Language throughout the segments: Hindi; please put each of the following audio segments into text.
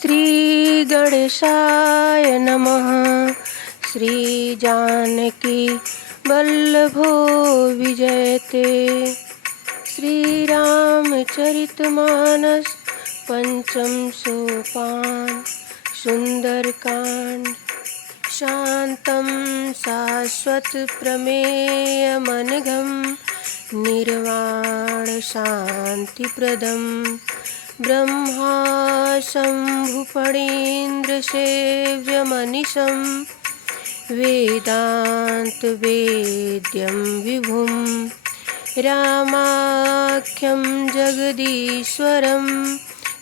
श्री गणेशाय नमः। श्री जानकी वल्लभो विजयते। श्री रामचरितमानस पंचम सोपान सुंदरकांड। शांतं शाश्वत प्रमेयमनघं निर्वाण शांतिप्रदं ब्रह्मा शम्भुफणीन्द्रसेव्यमनिशं वेदान्तवेद्यं विभुं रामाख्यं जगदीश्वरं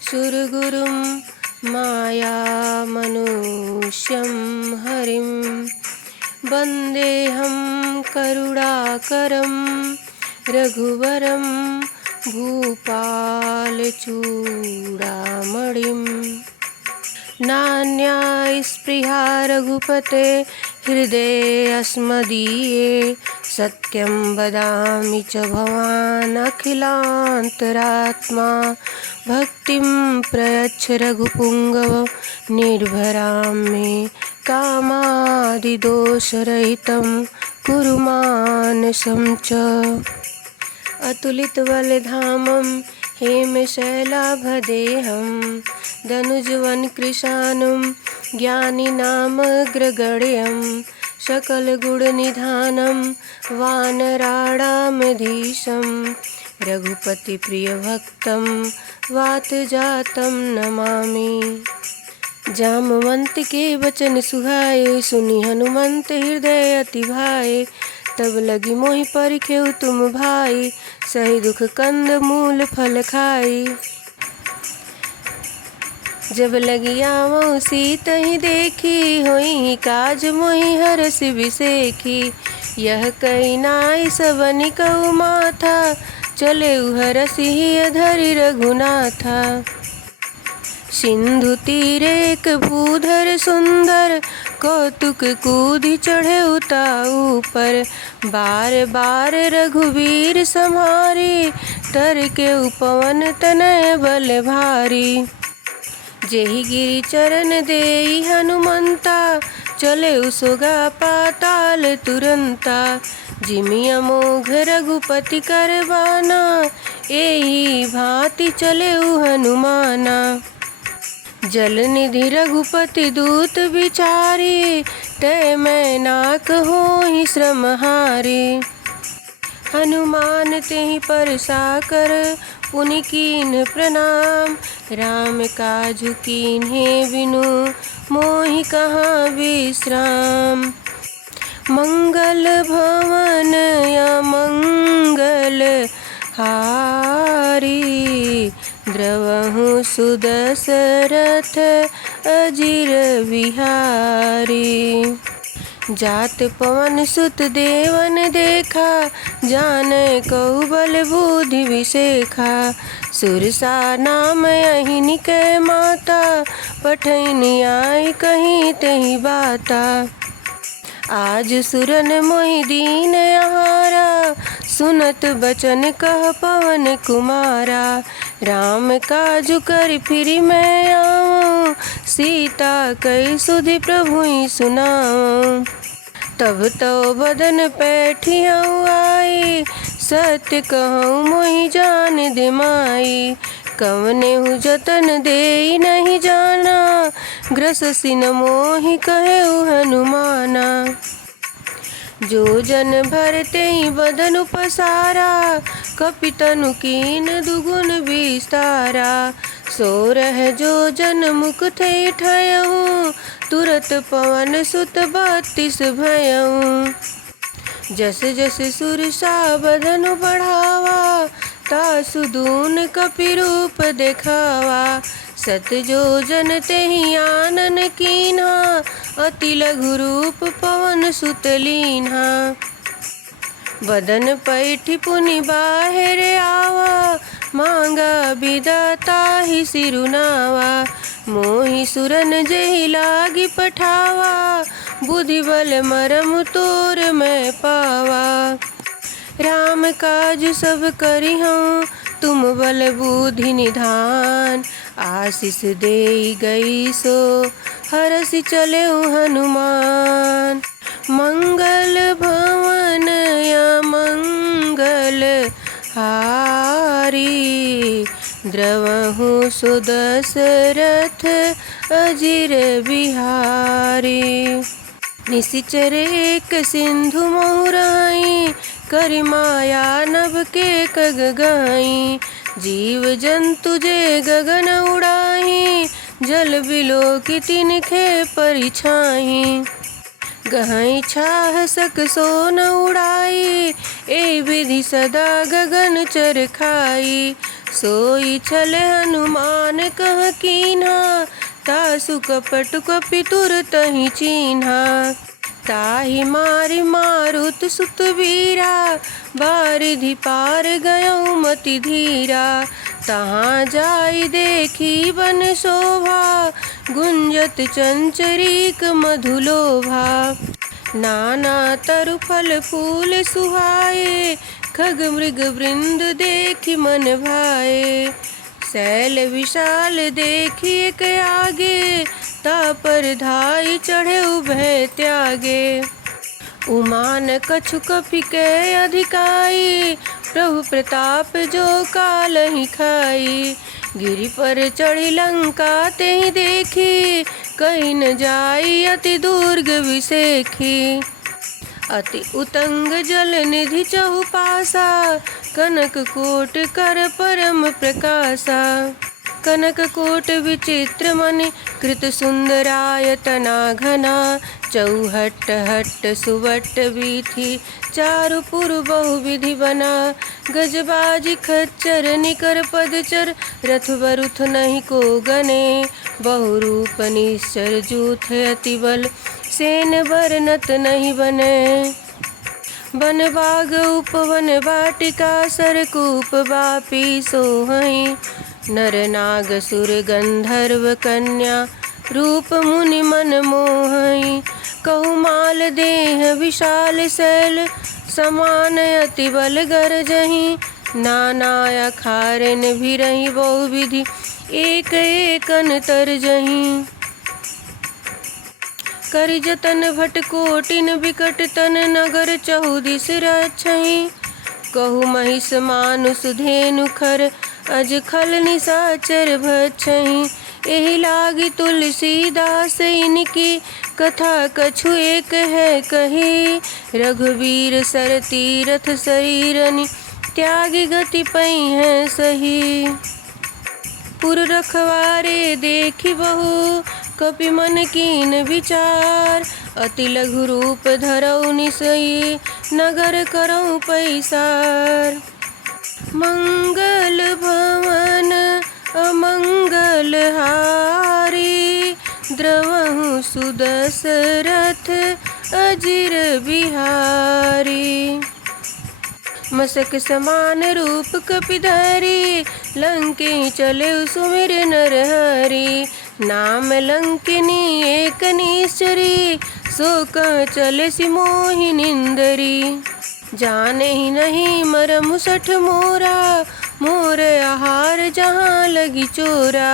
सुरगुरुं मायामनुष्यं हरिं वन्देऽहं करुणाकरं रघुवरं भूपालचूडामणिं। नान्यास्पृहा रघुपते हृदयेऽस्मदीये सत्यं वदामि च भवान् अखिलान्तरात्मा। भक्तिं प्रयच्छ रघुपुङ्गव निर्भरां मे कामादिदोषरहितं कुरु मानसं च। अतुलितबलधामं हेमशैलाभदेहं दनुजवनकृशानुं ज्ञानिनामग्रगण्यं सकलगुणनिधानं वानराणामधीशं रघुपतिप्रियभक्तं वातजातं नमामि। जामवंत के वचन सुहाए सुनी हनुमंत हृदय अति भाए। तब लगी मोहि परिखेउ तुम भाई सही दुख कंद मूल फल खाई। जब लगी आवऊँ सीत ही देखी होई काज मोहि हरस बिसेखी। यह कही नाई सबनि कहु माथा चले हरसि धरि रघुनाथा। सिंधु तीरे एक भूधर सुंदर कौतुक कूदि चढ़े उताऊ पर। बार बार रघुवीर सम्हारी तर के उपवन तनय बल भारी। जेहि गिरि चरण देई हनुमंता चले उसोगा पाताल तुरंता। जिमि अमोघ रघुपति करबाना एही भांति चले हनुमाना। जल निधि रघुपति दूत बिचारी तय मैं नाक होहि श्रमहारी। हनुमान तेहि परसा कर पुनि कीन्ह प्रणाम। राम काजु कीन्हे बिनु मोहि कहाँ विश्राम। मंगल भवन या मंगल हारी द्रवहु सुदशरथ अजिर बिहारी। जात पवन सुत देवन देखा जाने कहु बल बुद्धि विसेखा। सुरसा नाम अहिनि कै माता पठैनि आई कहीं तेहि बाता। आज सुरन मोहि दीन आहारा सुनत बचन कह पवन कुमारा। राम काजु कर फिरि मैं आऊँ सीता कई सुधि प्रभुइ सुनाऊँ। तब तो बदन पैठियाँ आई सत्य कहूँ मोहि जान दे माई। कवनेहु जतन देई नहीं जाना ग्रससि न मोहि कहेउ हनुमाना। जो जन भरते ही बदन उपसारा कपितनु कीन दुगुन विस्तारा। सो रह जो जन मुख थे ठयऊँ तुरत पवन सुत 32 भयऊँ। जस जस सुरसा बदनु बढ़ावा तासु दून कपि रूप देखावा। सत जो जन तेहि आनन कीन्हा अति लघु रूप पवन सुत लीन्हा। बदन पैठि पुनि बाहिर आवा मांगा बिदा ताहि सिरुनावा। मोहि सुरन जेहि लागी पठावा बुद्धि बल मरम तोर मैं पावा। राम काज सब करिहूँ तुम बल बुद्धि निधान। आशीष देई गई सो हरसि चले हनुमान। मंगल भवन या मंगल हारी द्रवहु सुदशरथ अजिर बिहारी। निशिचर एक सिंधु मोहराई करि माया नभ के कग गाई। जीव जंतु जे गगन उड़ाई जल बिलो की तिनखे परिछाई। गहई छाह सक सोन उड़ाई ए विधि सदा गगन चर खाई। सोई चले हनुमान कह कीन्हा तासु कपट कपि तुर तहि चीन्हा। ताहि मारि मारुत सुत वीरा बारिधि पार गयौ मति धीरा। तहाँ जाई देखी बन शोभा गुंजत चंचरीक मधुलोभा। नाना तरु फल फूल सुहाए खग मृग वृंद देखि मन भाए। शैल विशाल देखी एक आगे तापर धाई चढ़े उभय त्यागे। उमान कछु कपि के अधिकाई प्रभु प्रताप जो कालहि खाई। गिरि पर चढ़ी लंका तेहि देखी कहीं न जाई अति दुर्ग विसेखी। अति उतंग जल निधि चहुपासा कनक कोट कर परम प्रकाशा। कनक कोट विचित्र मणि कृत सुंदरायतना घना। चौहट्ट हट्ट सुवट्ट वीथि चारुपुर बहुविधि बना। गजबाजी खच्चर निकर पदचर रथ बरुथ नहीं को गने। बहुरूप निश्चर जूथ अति बल सेन बरनत नहीं बने। बन बाग उपवन वाटिका सरकूप बापी सोहई। नर नाग सुर गंधर्व कन्या रूप मुनि मन मोहई। कहु माल देह विशाल शैल समान अति बल गरजहि। नाना अखारन भिरहि बहुविधि एक एकन तरजहि। करि जतन भट कोटिन बिकट तन नगर चहुदिस रक्षहि। कहु महिष मानुष धेनु खर अज खल निशाचर भक्षहि। एहि लागी तुलसीदास इनकी कथा कछु एक है कही। रघुवीर सर तीरथ शरीरनि त्यागी गति पई है सही। पुर रखवारे देखी बहु कपि मन कीन विचार। अति लघु रूप धरऊ निसई नगर करऊ पैसार। मंगल भवन अमंगल हारी द्रवहु सुदशरथ अजिर बिहारी। मसक समान रूप कपिधरी लंके चले सुमिर नरहरि। नाम लंकिनी एक निश्चरी सो कह चले सिमोहि निंदरी। जाने ही नहीं मरम सठ मोरा मोर आहार जहाँ लगी चोरा।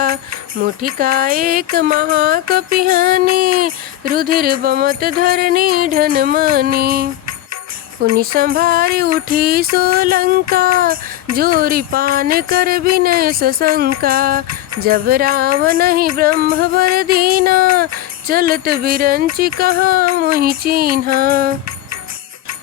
मुठिका एक महाकपिहानी रुधिर बमत धरनी ढन मानी। पुनि संभारी उठी सोलंका जोरी पान कर विनय सशंका। जब रावण ही ब्रह्म वर दीना चलत बिरंचि कहाँ मोहि चीन्हा।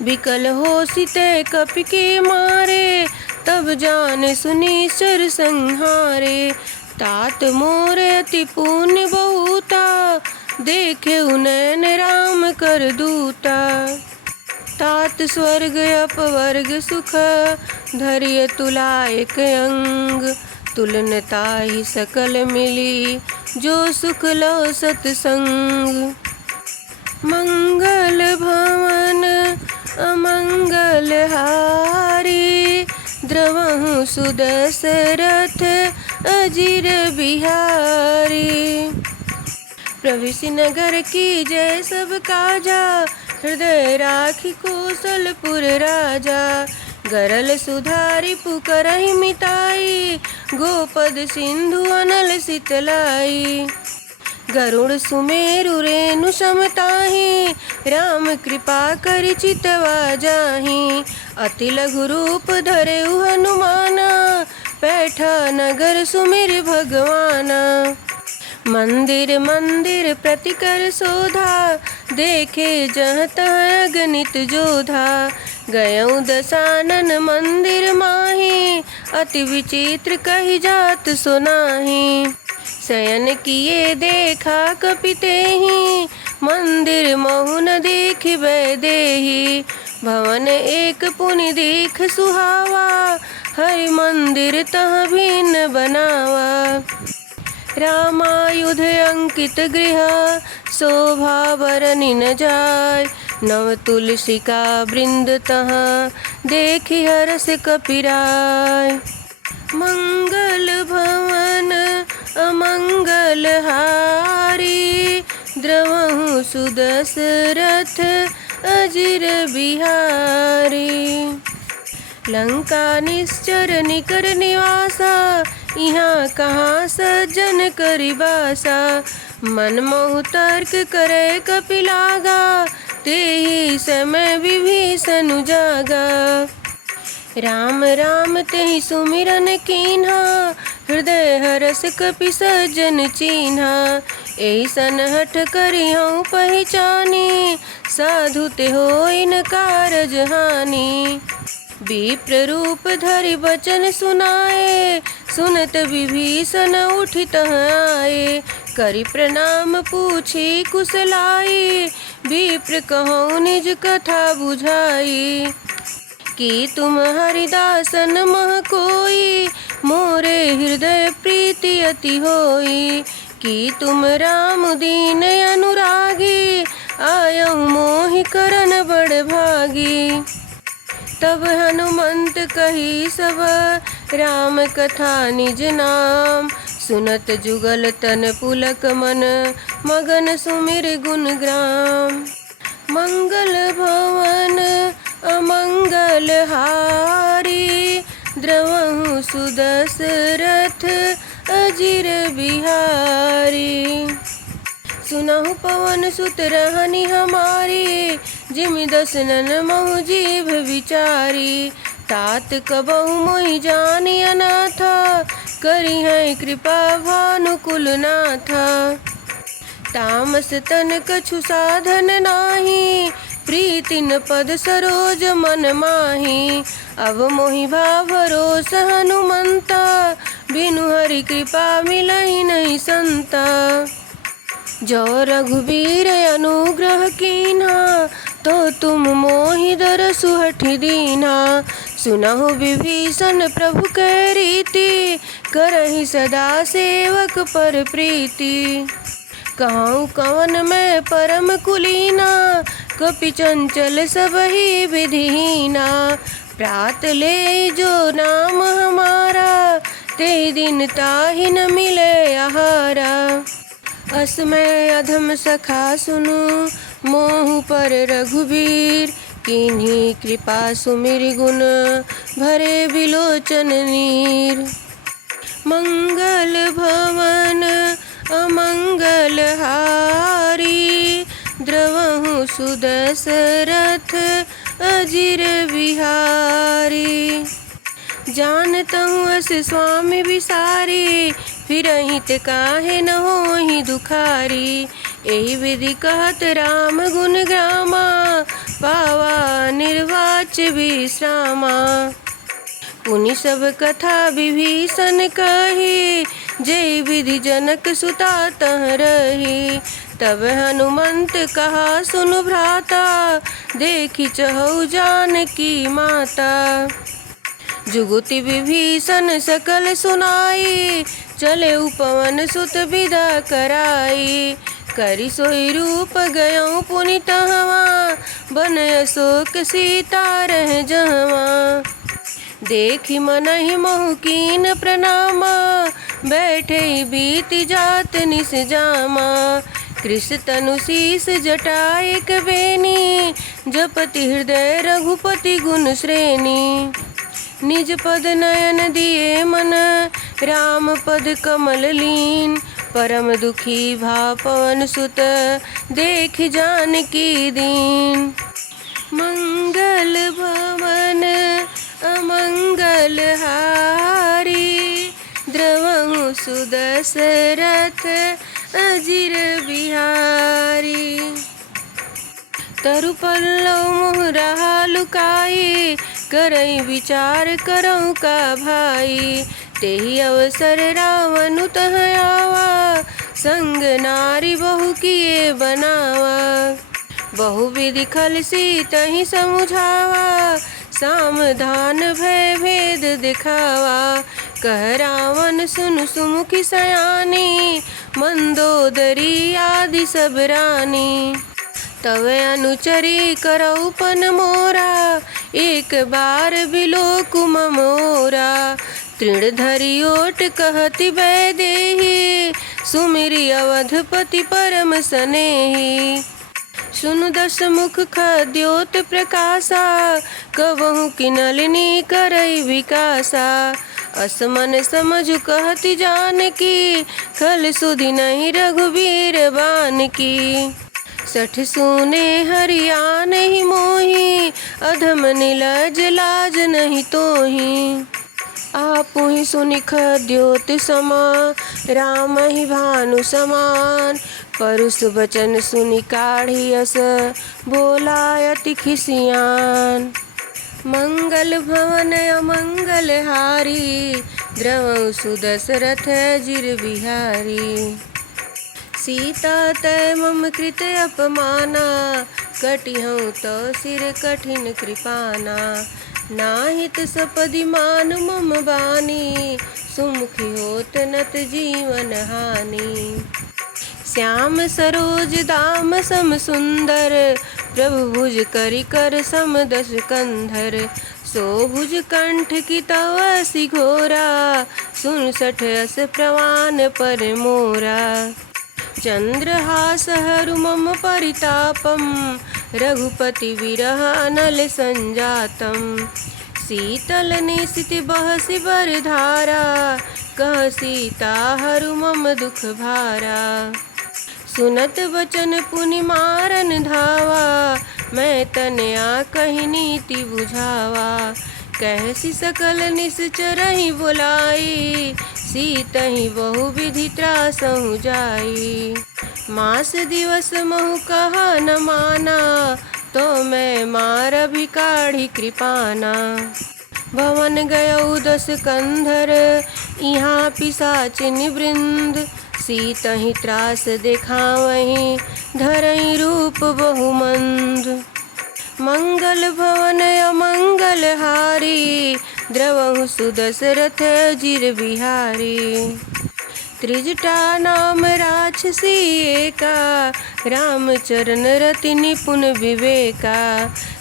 विकल हो सीते कपि के मारे तब जान सुनीश्वर संहारे। तात मोर अति पुण्य बहुता देखे उनैन राम कर दूता। तात स्वर्ग अपवर्ग सुख धैर्य तुला एक अंग। तुलनता ही सकल मिली जो सुख लो सतसंग। मंगल भवन अमंगल हारी द्रवहु सुदशरथ अजिर बिहारी। प्रविश नगर की जय सब काजा हृदय राखी कौशलपुर राजा। गरल सुधारि पुकरहि मिताई, गोपद सिंधु अनल शीतलाई। गरुड़ सुमेरु रेणु समताहि, राम कृपा करि चितवा जाहि। अति लघु रूप धरेउ हनुमाना, पैठा नगर सुमिर भगवाना। मंदिर मंदिर प्रति कर शोधा, देखे जहाँ तहाँ अगणित जोधा। गयउ दसानन मंदिर माहि, अति विचित्र कहि जात सुनाहि। शयन किए देखा कपितेहि, मंदिर महु न देखिबै देहि। भवन एक पुनि देख सुहावा, हरि मंदिर तह भिन्न बनावा। रामायुध अंकित गृह, शोभा बरनि न जाय। नव तुलसिका वृंद तह, देखि हरस कपिराय। मंगल भवन अमंगल हारी, द्रवहु सुदशरथ अजिर बिहारी। लंका निश्चर निकर निवासा, यहाँ कहाँ सज्जन करि बासा। मन मोहु तर्क करे कपिलागा, तेहि समय विभीषण जागा। राम राम तेहि सुमिरन कीन्हा, हृदय हरस कपि सज्जन चीन्हा। ऐसन हठ करिहउँ पहिचानी, साधु ते होई न कारज हानि। विप्र रूप धरि बचन सुनाए, सुनत विभीषण उठि तह आए। करि प्रणाम पूछी कुशलाई, विप्र कहउँ निज कथा बुझाई। कि तुम हरिदासन मह कोई, मोरे हृदय प्रीति अति होई। कि तुम राम दीन अनुरागी, आयउ मोहि करन बड़ भागी। तब हनुमंत कही सब, राम कथा निज नाम। सुनत जुगल तन पुलक मन, मगन सुमिर गुण ग्राम। मंगल भवन अमंगल हारी, द्रवहु सुदशरथ अजिर बिहारी। सुनहु पवन सुत रहनि हमारी, जिमि दसनन महु जीभ विचारी। तात कबहु मोहि जानि अनाथा, करिहै कृपा भानुकुल नाथा। तामस तन कछु साधन नाही, प्रीति न पद सरोज मन माही। अब मोहि भाव भरोस हनुमंता, बिनु हरि कृपा मिलहि नहीं संता। जो रघुबीर अनुग्रह कीन्हा, तो तुम मोहि दरसु हठि दीन्हा। सुनहु विभीषण प्रभु कै रीति, करहि सदा सेवक पर प्रीति। कहूँ कवन मैं परम कुलीना, कपि चंचल सबहि विधिहीना। प्रात ले जो नाम हमारा, ते दिन ताहि न मिले आहारा। असमय अधम सखा सुनु, मोहु पर रघुबीर। किन्हीं कृपा सुमिर गुण, भरे बिलोचन नीर। मंगल भवन अमंगल हारी, द्रवहु सुदशरथ अजिर बिहारी। जानतहु अस स्वामी विसारी, फिरहि ते काहे न होहि दुखारी। एहि विधि कहत राम गुण ग्रामा, पावा निर्वाच विश्रामा। पुनि सब कथा विभीषण कही, जय विधि जनक सुता तह रही। तब हनुमंत कहा सुनु भ्राता, देखि चहु जानकी माता। जुगुति विभीषण सकल सुनाई, चले पवन सुत विदा कराई। करि सोई रूप गयउ पुनि तहवा, बन अशोक सीता रह जहवा। देखि मनहि महु कीन प्रणामा, बैठे बीति जात निस जामा। कृष तनु शीस जटा एक बेनी, जपति हृदय रघुपति गुण श्रेणी। निज पद नयन दिए मन, राम पद कमल लीन। परम दुखी भा पवन सुत, देख जानकी दीन। मंगल भवन अमंगल हारी, द्रवहु सुदशरथ अजिर बिहारी। तरु पल्लव मोहरा लुकाई, करई विचार करऊँ का भाई। तेहि अवसर रावण तह आवा, संग नारी बहु किए बनावा। बहु विधि खल सीतहि समुझावा, सामधान भय भेद दिखावा। कह रावण सुन सुमुखी सयानी, मंदोदरी आदि सब रानी। तव अनुचरी करऊ पन मोरा, एक बार बिलोकु ममोरा। तृण धरि ओट कहति वैदेही, सुमिरि अवधपति परम सनेही। सुनु दस मुख खद्योत प्रकाशा, कबहु की नलिनी करई विकासा। असमन समझु कहति जानकी, खल सुधि नहीं रघुबीर बानकी। सठ सूने हरिया नहीं मोही, अधम निलज लाज नहीं तोही। आपु ही सुनि खद्योत समा, राम ही भानु समान। परुष बचन सुनि काढ़ी अस, बोला अति खिसियान। मंगल भवन अमंगल हारी, द्रवहु सुदशरथ अजिर बिहारी। सीता तै मम कृत अपमाना, कटिहउँ तो सिर कठिन कृपाना। नाहित सपदि मान मम बानी, सुमुखी होत नत जीवन हानि। श्याम सरोज दाम सम सुंदर, प्रभु भुज करि कर सम दस कंधर। सो भुज कंठ की तव असि घोरा, 69 अस प्रवान पर मोरा। चंद्रहास हरु मम परितापम, रघुपति विरह अनल संजातम। शीतल निशित बहसि बरधारा, कह सीता हरु मम दुख भारा। सुनत बचन पुनि मारन धावा, मैं तनया कहि नीति बुझावा। कहसि सकल निश्चरहि बुलाई, सीतहि बहु विधि त्रासहु जाई। मास दिवस महु कहा न माना, तो मैं मार भी काढ़ी कृपाना। भवन गयउ 10 कंधर, यहाँ पिशाचिनी वृंद। सीतहि त्रास देखावहीं, धरई रूप बहुमंद। मंगल भवन अमंगल हारी, द्रवहु सुदशरथ अजिर बिहारी। त्रिजटा नाम राक्षसी एका, रामचरण रति निपुण विवेका।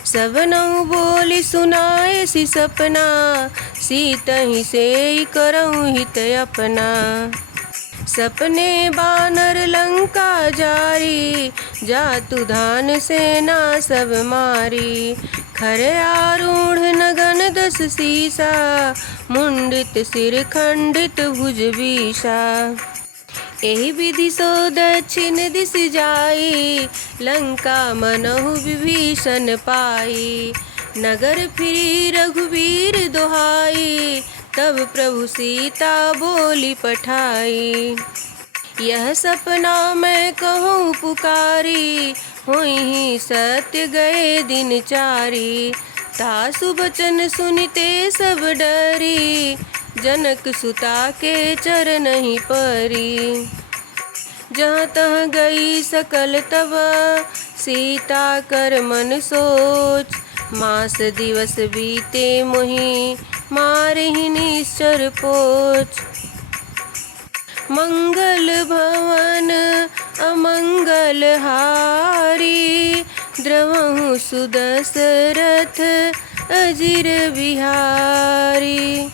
सबनहु बोली सुनाए सि सपना, सीतहि सेई करऊँ हित अपना। सपने बानर लंका जारी, जातु धान सेना सब मारी। खर आरूढ़ नगन 10 सीसा, मुंडित सिर खंडित भुज बीसा। एहि विधि सो दक्षिण दिस जाई, लंका मनहु विभीषण पाई। नगर फिरी रघुवीर दोहाई, तब प्रभु सीता बोली पठाई। यह सपना मैं कहूँ पुकारी, होई सत्य गए दिन चारी। तासु बचन सुनिते सब डरी, जनक सुता के चरनहि परी। जहाँ तहाँ गई सकल तब, सीता कर मन सोच। मास दिवस बीते मोहि, मारहि निश्चर पोच। मंगल भवन अमंगल हारी, द्रवहु सुदशरथ अजिर बिहारी।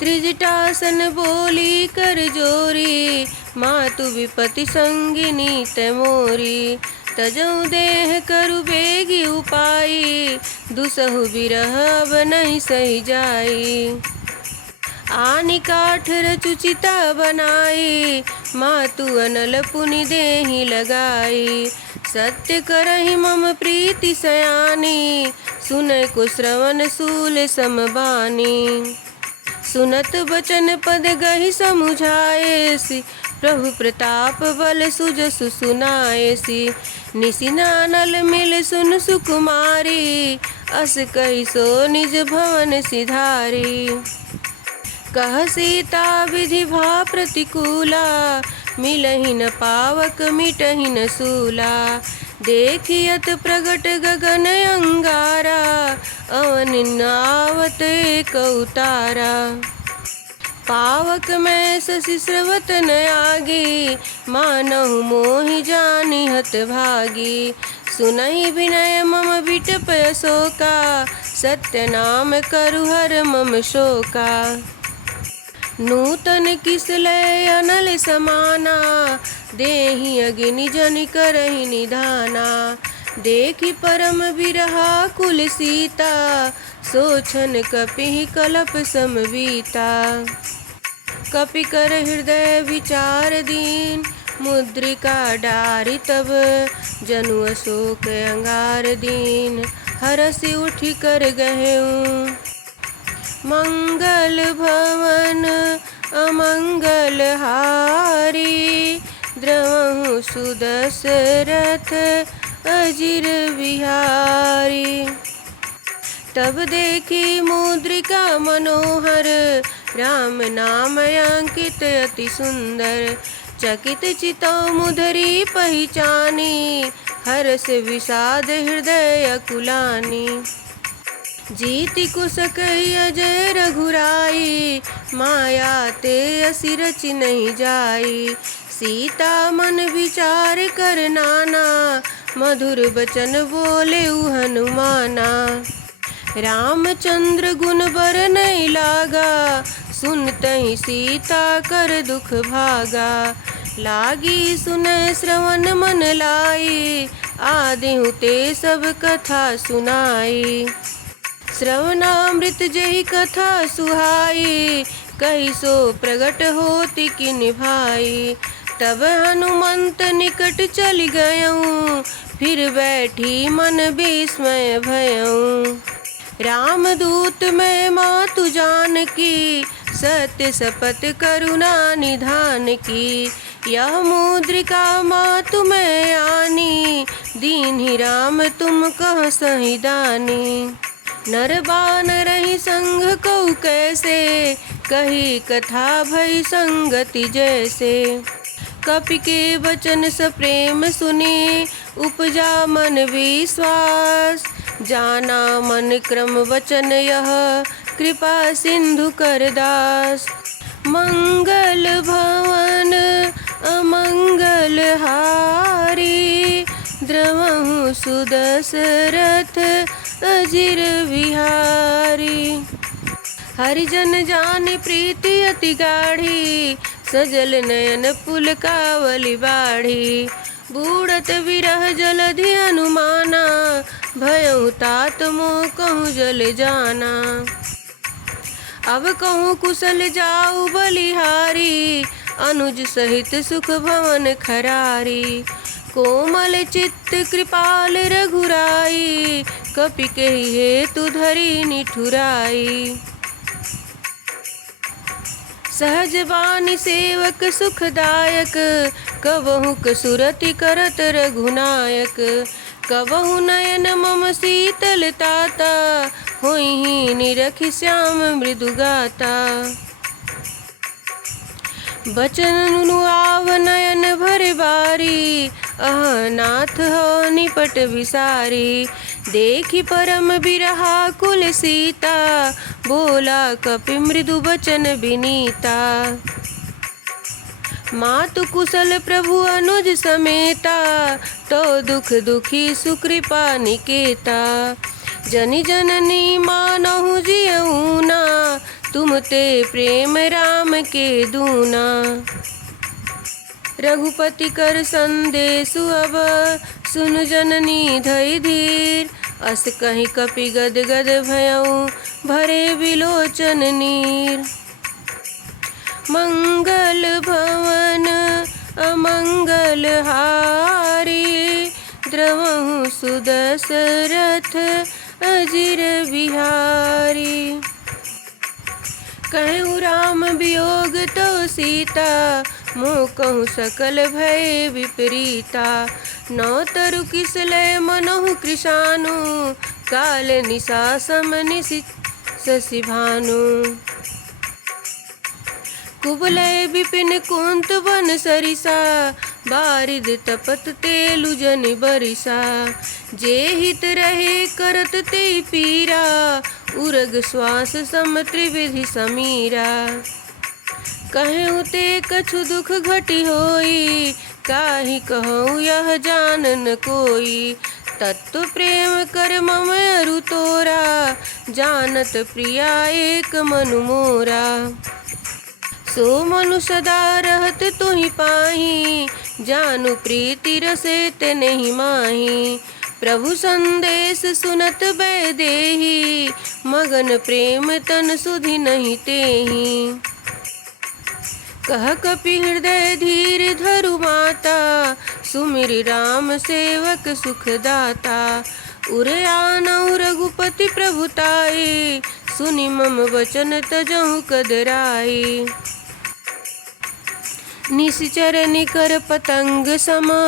त्रिजटासन बोली कर जोरी, मातु विपति संगिनी तैमोरी। तजऊ देह करु बेगी उपाई, दुसहु बिरह अब नहीं सही जाई। आनी काठ रचुचिता बनाई, मातु अनल पुनि देहि लगाई। सत्य करहि मम प्रीति सयानी, सुनय को श्रवण सूल समबानी। सुनत बचन पद गहि समुझाएसी, प्रभु प्रताप बल सुजसु सुनाएसी। निसिनानल मिल सुन सुकुमारी, अस कहि सो निज भवन सिधारी। कह सीता विधि भा प्रतिकूला, मिलहि न पावक मिटहि न सूला। देखियत प्रगट गगन अंगारा, अवन नावत एक उतारा। पावक में शशि स्रवत न आगी, मानहु मोहि जानि हत भागी। सुनहि विनय मम विटप शोका, सत्य नाम करु हर मम शोका। नूतन किसलय अनल समाना, देहि अग्नि जनि करहि निधाना। देखि परम बिरहा कुल सीता, सोचन कपिहि कलप समबीता। कपि कर हृदय विचार दीन, मुद्रिका डारि तब जनु अशोक अंगार दीन। हरसि उठि कर गहेउ मंगल भवन अमंगल हारी। द्रवहु सुदशरथ अजिर बिहारी। तब देखी मुद्रिका मनोहर, राम नाम अंकित अति सुंदर। चकित चितौ मुदरी पहिचानी, हर्ष विषाद हृदय अकुलानी। जीति कुश कहि अजय रघुराई, माया ते असि रचि नहीं जाई। सीता मन विचार कर नाना, मधुर बचन बोले हनुमाना। रामचंद्र गुण बर नहीं लागा, सुनतहि सीता कर दुख भागा। लागी सुनय श्रवण मन लाई, आदिहु ते सब कथा सुनाई। श्रवणामृत जहि कथा सुहाई, कहि सो प्रगट होति किनि भाई। तब हनुमंत निकट चलि गयऊँ, फिर बैठी मन विस्मय भयऊँ। रामदूत मैं मातु जानकी, सत्य शपथ करुणा निधान की। यह मुद्रिका मातु मैं आनी, दीन्हि राम तुम कह सही दानी। नर बानरहि संग कऊ कैसे, कही कथा भई संगति जैसे। कपि के वचन सप्रेम सुनी, उपजा मन विश्वास। जाना मन क्रम वचन यह, कृपा सिंधु कर दास। मंगल भवन अमंगल हारी, द्रवहु सुदशरथ अजिर बिहारी। हरिजन जानि प्रीति अति गाढ़ी, सजल नयन पुलकावली बाढ़ी। बूढ़त विरह जलधि अनुमाना, भयउ तात मोह कहूँ जल जाना। अब कहूँ कुशल जाऊ बलिहारी, अनुज सहित सुख भवन खरारी। कोमल चित्त कृपाल रघुराई, कपि कहि हेतु धरि निठुराई। सहज बानी सेवक सुखदायक, कबहु कसुरति करत रघुनायक। कबहु नयन मम शीतल ताता, होइहि निरखि श्याम मृदु गाता। बचन आव नयन भर बारी, अह नाथ हो निपट विसारी। देखि परम बिरहा कुल सीता, बोला कपि मृदु बचन विनीता। मातु कुशल प्रभु अनुज समेता, तो दुख दुखी सुकृपा निकेता। जनि जननी मानहु जियऊना, तुम ते प्रेम राम के दूना। रघुपति कर संदेशु अब, सुन जननी धरि धीर, अस कहीं कपि गद गद भयऊ, भरे बिलोचन नीर। मंगल भवन अमंगल हारी, द्रवहु सुदशरथ अजिर बिहारी। कहूँ राम वियोग तो सीता, मोह कहूँ सकल भय विपरीता। नौ तरु किसलय मनहु कृशानु, काल निशा सम निशि शशि भानु। कुबलय विपिन कुंत वन सरिसा, बारिद तपत तेलु जनि बरिसा। जे हित रहे करत ते पीरा, उरग श्वास सम त्रिविधि समीरा। कहूँ ते कछु दुख घटी होई, काहि कहूँ यह जानन कोई। तत्व प्रेम कर मम अरु तोरा, जानत प्रिया एक मनु मोरा। सो मनु सदा रहत तुहि पाही, जानु प्रीति रसे ते नहीं माही। प्रभु संदेश सुनत बैदेही, मगन प्रेम तन सुधि नहीं तेही। कह कपि हृदय धीर धरु माता, सुमिर राम सेवक सुख दाता। उरे आनऊ रघुपति प्रभुताई, सुनि मम वचन तजहु कदराई। निश्चर निकर पतंग समा,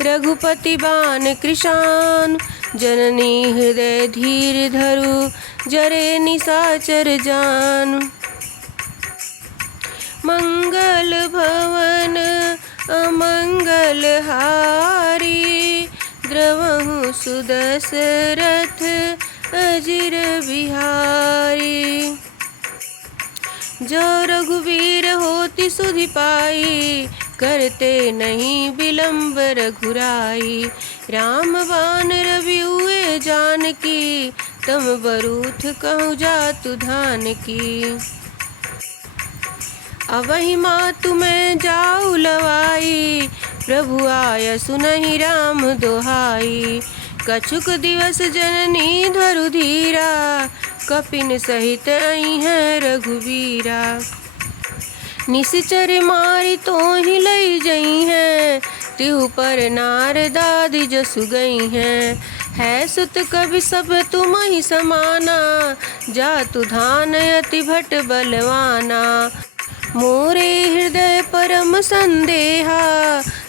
रघुपति बान कृशान। जननी हृदय धीर धरु, जरे निशाचर जान। मंगल भवन अमंगल हारी, द्रवहु सुदशरथ अजिर बिहारी। जो रघुवीर होति सुधि पाई, करते नहीं विलंब रघुराई। राम बान रवि हुए जानकी, तम बरूथ कहूँ जातु धान की। अवहि मातु मैं जाऊ लवाई, प्रभु आय सुनहि राम दोहाई। कछुक दिवस जननी धरु धीरा, कपिन सहित आई है रघुवीरा। निश्चर मारी तो ही लई जई हैं, तिहु पर नारदादि जसु गई हैं। है सुत कवि सब तुम ही समाना, जातु धान अति भट बलवाना। मोरे हृदय परम संदेहा,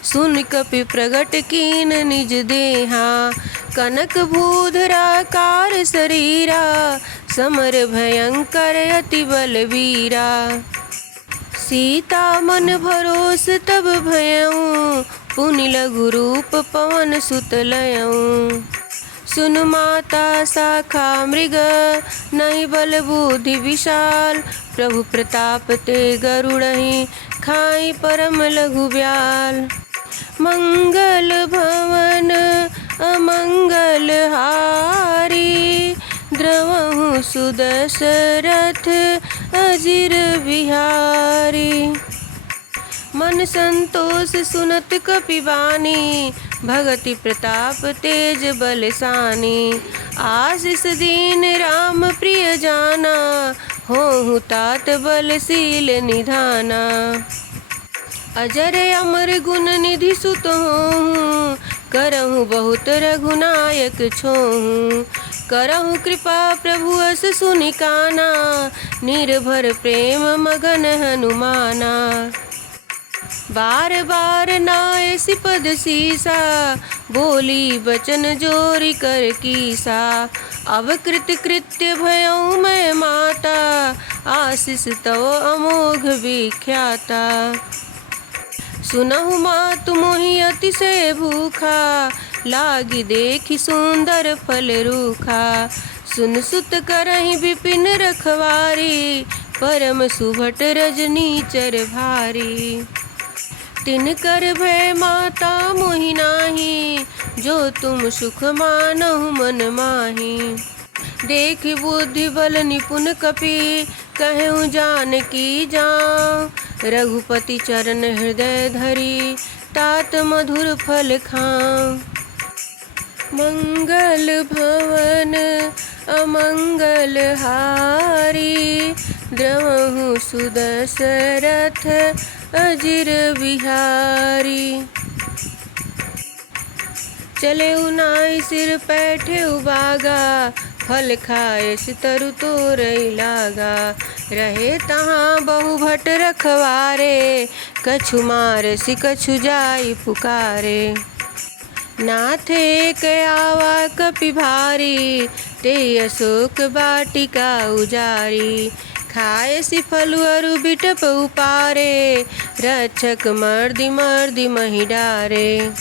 सुन कपि प्रगट कीन निज देहा। कनक भूधरा कार शरीरा, समर भयंकर अति बलवीरा। सीता मन भरोस तब भयऊँ, पुनि लघु रूप पवन सुत लयऊँ। सुन माता शाखा मृग, नहीं बल बुद्धि विशाल। प्रभु प्रताप ते गरुड़हि, खाई परम लघु ब्याल। मंगल भवन अमंगल हारी, द्रवहु सुदशरथ अजिर बिहारी। मन संतोष सुनत कपि बानी, भगति प्रताप तेज बलसानी। आशीष दीन राम प्रिय जाना, होहु तात बलशील निधाना। अजर अमर गुण निधि सुत होहूँ, करहु बहुत रघुनायक छोहूँ। करहु कृपा प्रभु अस सुनि काना, निर्भर प्रेम मगन हनुमाना। बार बार नाय सिपद सीसा, बोली बचन जोरी कर कीसा। अब कृत कृत्य भयऊ मैं माता, आशीष तव अमोघ विख्याता। सुनहु मातु मोहि अतिशय भूखा, लागी देखि सुंदर फल रूखा। सुन सुत करहि विपिन रखवारी, परम सुभट रजनीचर भारी। तिनकर भय माता मोहि नाही, जो तुम सुख मानहु मन माही। देख बुद्धि बल निपुण कपि, कहूँ जानकी जाऊँ। रघुपति चरण हृदय धरी, तात मधुर फल खाऊँ। मंगल भवन अमंगल हारी, द्रवहु सुदशरथ अजिर बिहारी। चले उनाई सिर पैठे उबागा, फल खाए सितरु तोरई लागा। रहे तहाँ बहु भट रखवारे, कछु मारे सि कछु जाई पुकारे। नाथे एक आवा कपि भारी, ते अशोक बाटिका उजारी। खाए सि फलु अरु बिटप उपारे, रक्षक मर्दि मर्दि महि डारे।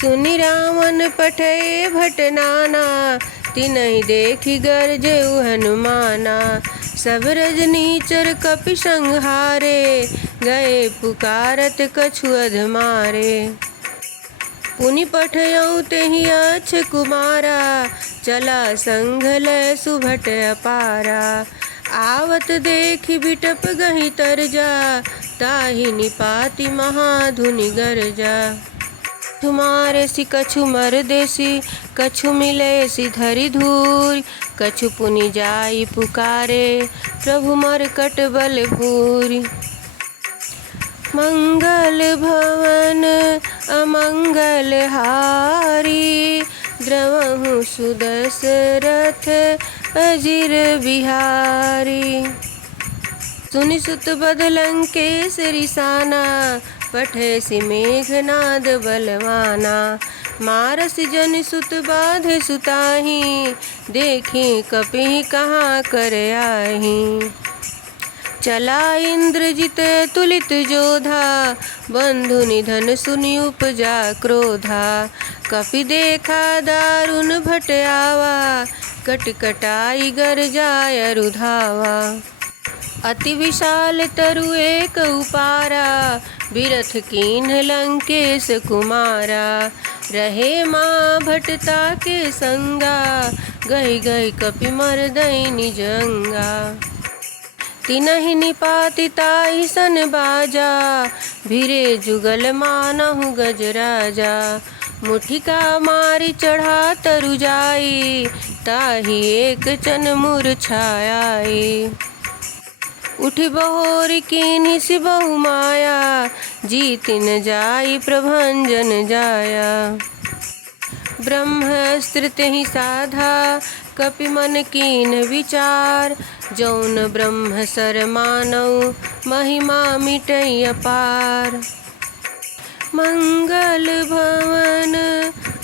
सुनि रावण पठे भट नाना, तिनहि देखि गरजेउ हनुमाना। सब रजनीचर कपि संहारे, गए पुकारत कछु अधमारे। पुनि पठयउ तेहि अक्ष कुमारा, चला संघ लय सुभट अपारा। आवत देखि बिटप गहि तरजा, ताहि निपाति महाधुनि गरजा। तुम्हारे सि कछु मर देसी, कछु मिले सि धरि धूर। कछु पुनि जाई पुकारे, प्रभु मरकट बल भूरि। मंगल भवन अमंगल हारी, द्रवहु सुदशरथ अजिर बिहारी। सुनि सुत बद लंकेश रिसाना, पठे सि मेघनाद बलवाना। मारसि जनि सुत बाधे सुताहि, देखि कपि कहाँ कर आहि। चला इंद्रजित तुलित जोधा, बंधु निधन सुनि उपजा क्रोधा। कपि देखा दारुण भट आवा, कटकटाई गरजाय अरु धावा। अति विशाल तरु एक उपारा, बिरथ कीन्ह लंकेश कुमारा। रहे माँ भटता के संगा, गई गई कपि मरदई निजंगा। तिनहि निपाति ताहि सन बाजा, भिरे जुगल मानहु गजराजा। मुठिका मारि चढ़ा तरु जाई, ताहि एक चन मूर्छाई। उठि बहोरि कीन्हि सि बहु माया, जीति न जाई प्रभंजन जाया। ब्रह्मास्त्र तेहि साधा, कपि मन कीन्ह विचार। जौन ब्रह्म सर मानौ, महिमा मिटै अपार। मंगल भवन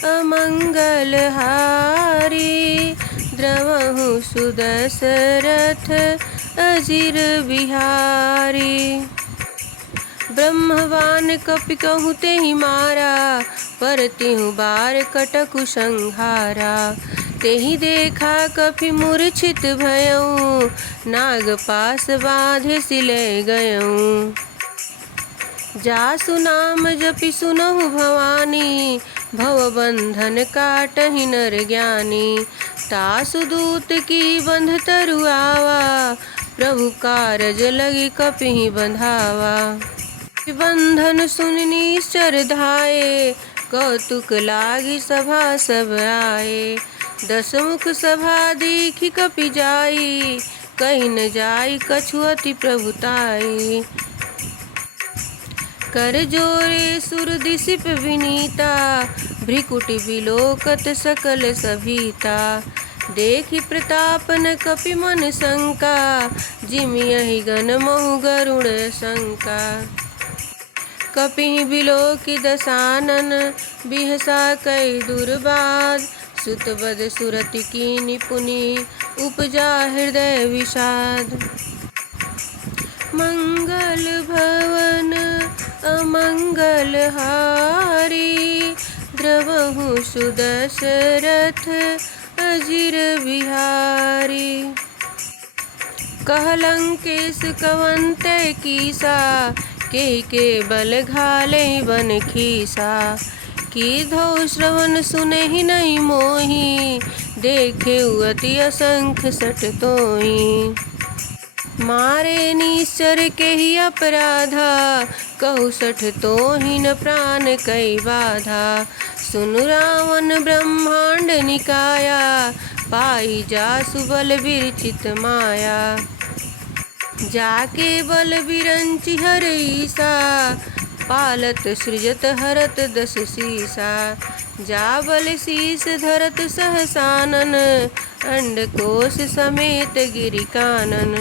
अमंगल हारी, द्रवहु सुदशरथ अजिर बिहारी। ब्रह्मवान कपि कहु तेहि मारा, पर तिहु बार कटकु संहारा। तेहि देखा कपि मूर्छित भयउ, नाग पास बाधे सिले गयउ। जासु नाम जपि सुनहु भवानी, भवबंधन काटहि नर ज्ञानी। तासु दूत की बंध तरु आवा, प्रभु कारज लगी कपिहि बंधावा। बंधन सुनि निश्चर धाये, कौतुक लागी सभा सब आए। दसमुख सभा देखि कपि जाई, कहि न जाई कछु अति प्रभुताई। कर जोरे सुर दिसिप विनीता, भ्रिकुटि बिलोकत सकल सभीता। देखि प्रताप न कपि मन शंका, जिमियहि गण महु गरुड़ शंका। कपिहि बिलोकि दसानन, बिहसा कई दुर्बाद। सुत बद सुरति कीन्हि पुनि, उपजा हृदय विषाद। मंगल भवन अमंगल हारी, द्रवहु सुदशरथ अजिर बिहारी। कह लंकेश कवंते कीसा, के बल घाले बन खीसा। कीधौ श्रवण सुनहि नहीं मोहि, देखे अति असंख्य सट तोहि। मारे निश्चर के ही अपराधा, कहु सठ तो ही न प्राण कई बाधा। सुनु रावण ब्रह्मांड निकाया, पाई जासु बल विरचित माया। जाके बल विरंचि हर ईसा, पालत सृजत हरत दस सीसा। जा बल शीस धरत सहसानन, अंडकोश समेत गिरि कानन।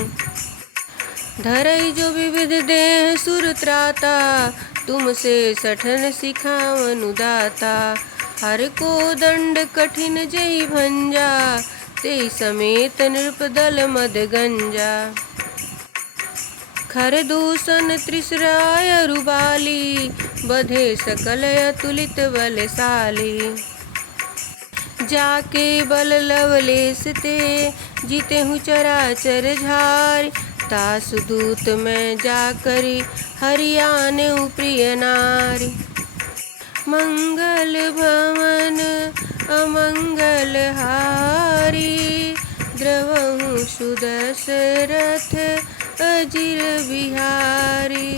धरई जो विविध देह सुर त्राता, तुमसे सठन सिखावनु दाता। हर को दंड कठिन जय भंजा, ते समेत नृपदल मद गंजा। खर दूषण त्रिसराय रुबाली, बधे सकल अतुलित बलशाली। जाके बल लवलेश ते, जीतेहु चराचर झार। तासु दूत में जाकरि, हरियानेउ प्रिय नारी। मंगल भवन अमंगल हारी, द्रवहु सुदशरथ अजिर बिहारी।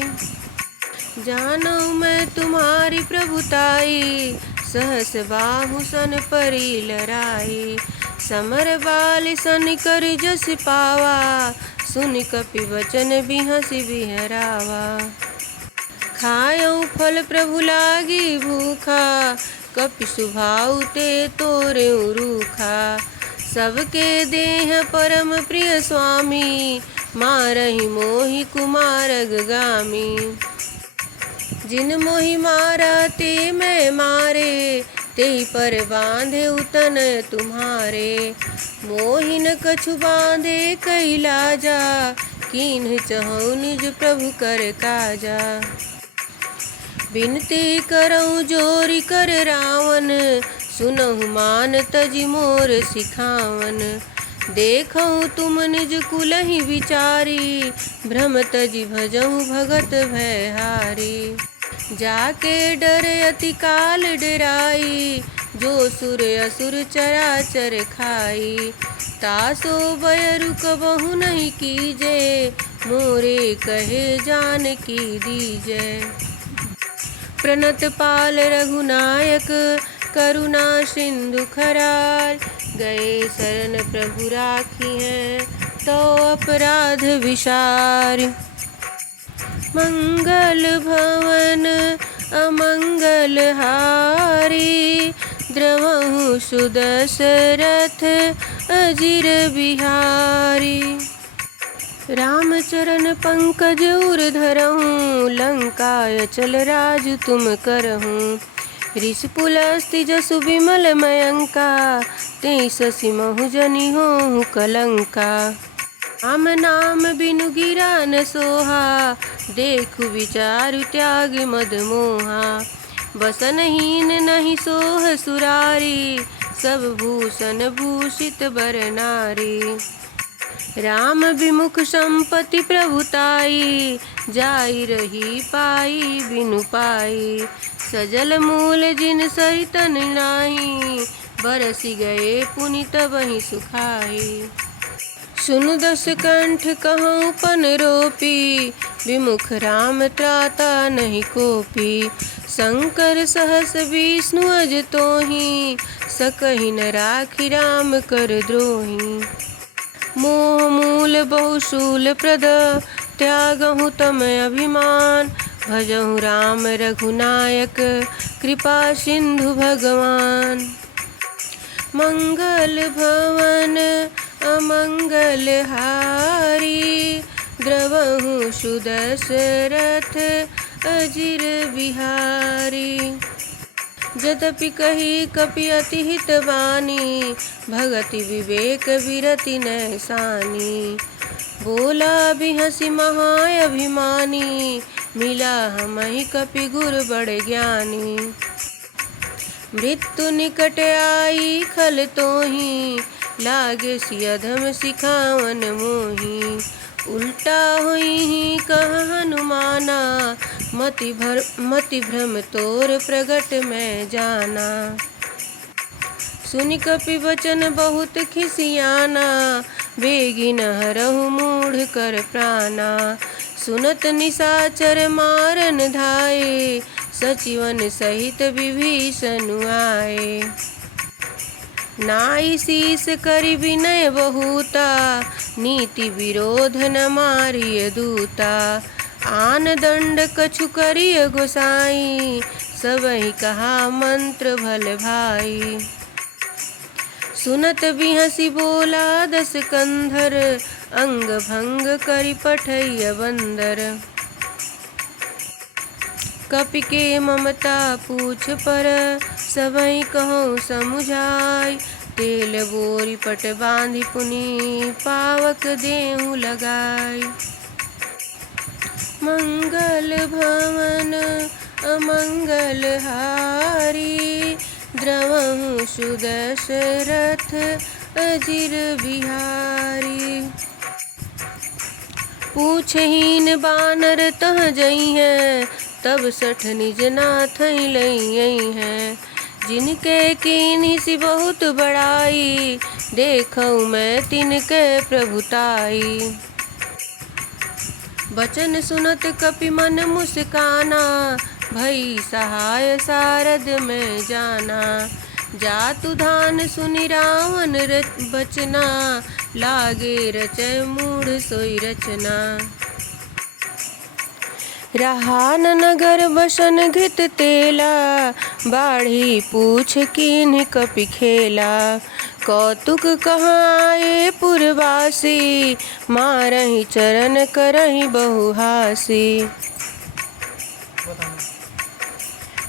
जानऊ मैं तुम्हारी प्रभुताई, सहस बाहु सन परी लराई। समर बाल सन कर जस पावा, सुन कपि वचन बिहसि बिहरावा। खायऊ फल प्रभु लागी भूखा, कपि सुभाउ ते तोरेउ रूखा। सबके देह परम प्रिय स्वामी, मारहि मोहि कुमारग गामी। जिन मोहि मारा ते मैं मारे, तेहि पर बांधे उतन तुम्हारे। मोहि न कछु बांधे कई लाजा, कीन्ह चहु निज प्रभु कर काजा। बिनती करऊँ जोरि कर रावण, सुनहु मान तजि मोर सिखावन। देखऊँ तुम निज कुलहि विचारी, भ्रम तजि भजऊँ भगत भयहारी। जाके डर अति काल डराई, जो सुर असुर चराचर खाई। तासो बयरु कबहु नहीं कीजे, मोरे कहे जानकी दीजे। प्रणत पाल रघुनायक, करुणा सिंधु खरार। गए शरण प्रभु राखी हैं, तो अपराध विसार। मंगल भवन अमंगल हारी, द्रवहु सुदशरथ अजिर बिहारी। रामचरण पंकज उर धरहूँ, लंकाय चल राजु तुम करहूँ। ऋषिपुलस्ति जसु विमल मयंका, तेई शशि महु जनि होहु कलंका। राम नाम बिनु गिरा न सोहा, देखु विचारु त्याग मद मोहा। बसनहीन नहीं सोह सुरारी, सब भूषण भूषित बर नारी। राम विमुख संपत्ति प्रभुताई, जाई रही पाई बिनु पाई। सजल मूल जिन सरितन नाही, बरसि गए पुनि तबहि सुखाई। सुनु दस कंठ कहूँ पन रोपी, विमुख राम त्राता नहीं कोपी। शंकर सहस विष्णु अज तोहि, सकहि न राखि राम कर द्रोही। मोह मूल बहुशूल प्रद, त्यागहु तम अभिमान। भजहु राम रघुनायक, कृपा सिंधु भगवान। मंगल भवन अमंगल हारी, द्रवहु सुदशरथ अजिर बिहारी। यद्यपि कही कपि अति हित बानी, भगति विवेक विरति नैसानी। बोला बिहसि महाअभिमानी, मिला हमहि कपि गुर बड़ ज्ञानी। मृत्यु निकट आई खल तोहि, लागे सि अधम सिखावन मोहि। उल्टा हुई कह हनुमाना, मति भ्रम तोर प्रगट में जाना। सुनि कपि वचन बहुत खिसियाना, बेगिन हरहु मूढ़ कर प्राणा। सुनत निशाचर मारन धाये, सचिवन सहित विभीषण आए। नाई शीस करि विनय बहुता, नीति विरोध न मारिय दूता। आन दंड कछु करिय गोसाई, सबहि कहा मंत्र भल भाई। सुनत बिहसी बोला दस कंधर, अंग भंग करि पठैय बंदर। कपि के ममता पूछ पर, सबहि कहूँ समुझाई। तेल बोरी पट बांधि पुनि, पावक देहु लगाई। मंगल भवन अमंगल हारी, द्रवहु सुदशरथ अजिर बिहारी। पूछहीन बानर तह जई हैं, तब सठ निज नाथ लई हैं। जिनके कीन्ही सी बहुत बड़ाई, देखऊँ मैं तिनके प्रभुताई। बचन सुनत कपि मन मुस्काना, भई सहाय सारद में जाना। जातु धान सुनि रावण बचना, लागे रचय मूढ़ सोई रचना। रहान नगर बसन घृत तेला, बाढ़ी पूछ कीन्ह कपि खेला। कौतुक कहाँ आए पुरवासी, मारहि चरण करहि बहुहासी।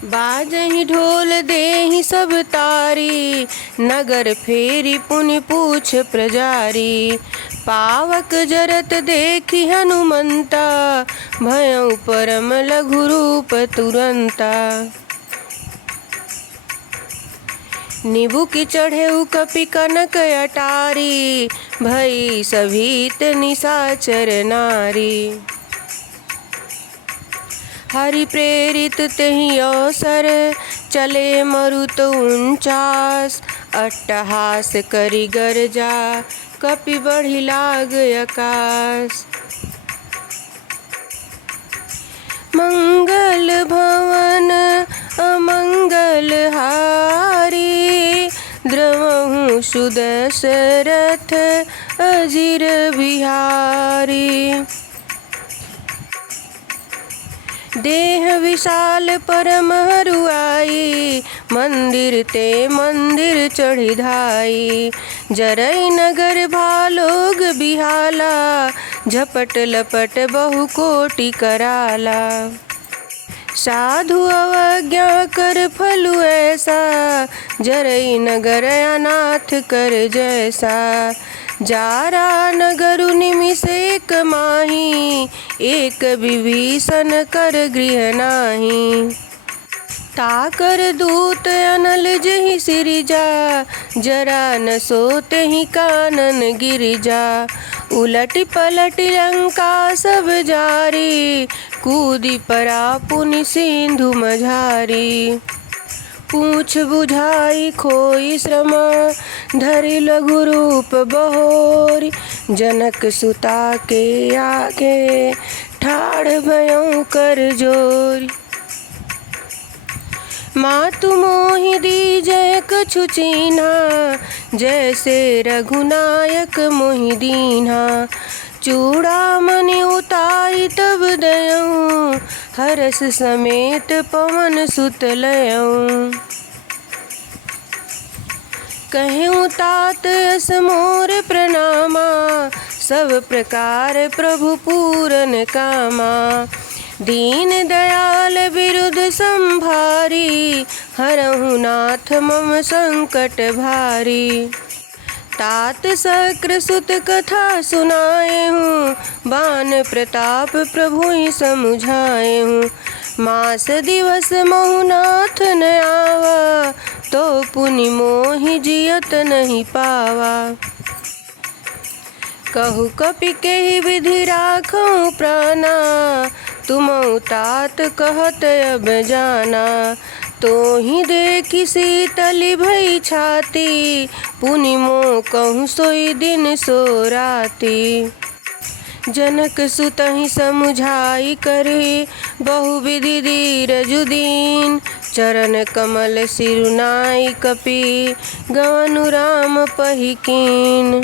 बाजहि ढोल देहि सब तारी, नगर फेरी पुनि पूछ प्रजारी। पावक जरत देखि हनुमंता, भयउ परम लघु रूप तुरंता। निबुकि चढ़ेउ कपि कनक अटारी, भई सभीत निशाचर नारी। हरि प्रेरित तेहि अवसर, चले मरुत 49। अट्टहास करि गरजा, कपि बढ़ि लाग आकाश। मंगल भवन अमंगल हारी, द्रवहु सुदशरथ अजिर बिहारी। देह विशाल परम हरुआई, मंदिर ते मंदिर चढ़ी धाई। जरई नगर भालोग बिहाला, झपट लपट बहु कोटि कराला। साधु अवज्ञा कर फलु ऐसा, जरई नगर अनाथ कर जैसा। जारा नगरु निमिष एक माही, एक विभीषण कर गृह नाही। ताकर दूत अनल जहि सिरिजा, जरा न सोते ही कानन गिरिजा। उलटि पलटि लंका सब जारी, कूदि परा पुनि सिंधु मझारी। पूछ बुझाई खोई श्रम, धरि लघु रूप बहोरी। जनक सुता के आगे, ठाढ़ भयउ कर जोरी। मातु मोहि दीजै कछु चीन्हा, जैसे रघुनायक मोहि दीन्हा। चूड़ामणि उतारी तब दयऊँ, हरस समेत पवन सुत लयऊँ। कहूँ तात यस मोर प्रणामा, सब प्रकार प्रभु पूरन कामा। दीन दयाल बिरुद संभारी, हरहु नाथ मम संकट भारी। तात शक्र सुत कथा सुनाए हूँ, बान प्रताप प्रभु ही समुझाए हूँ। मास दिवस महु नाथ न आवा, तो पुनि मोहि जियत नहीं पावा। कहु कपि केहि विधि राखऊँ प्राणा, तुमऊ तात कहत अब जाना। तो ही देखी शीतल भई छाती, पुनि मोह कहूँ सोई दिन सो राती। जनक सुतहि समुझाई करे, बहुविधि धीरजु दीन। चरण कमल सिरुनाई कपि, गवनु राम पहिकीन।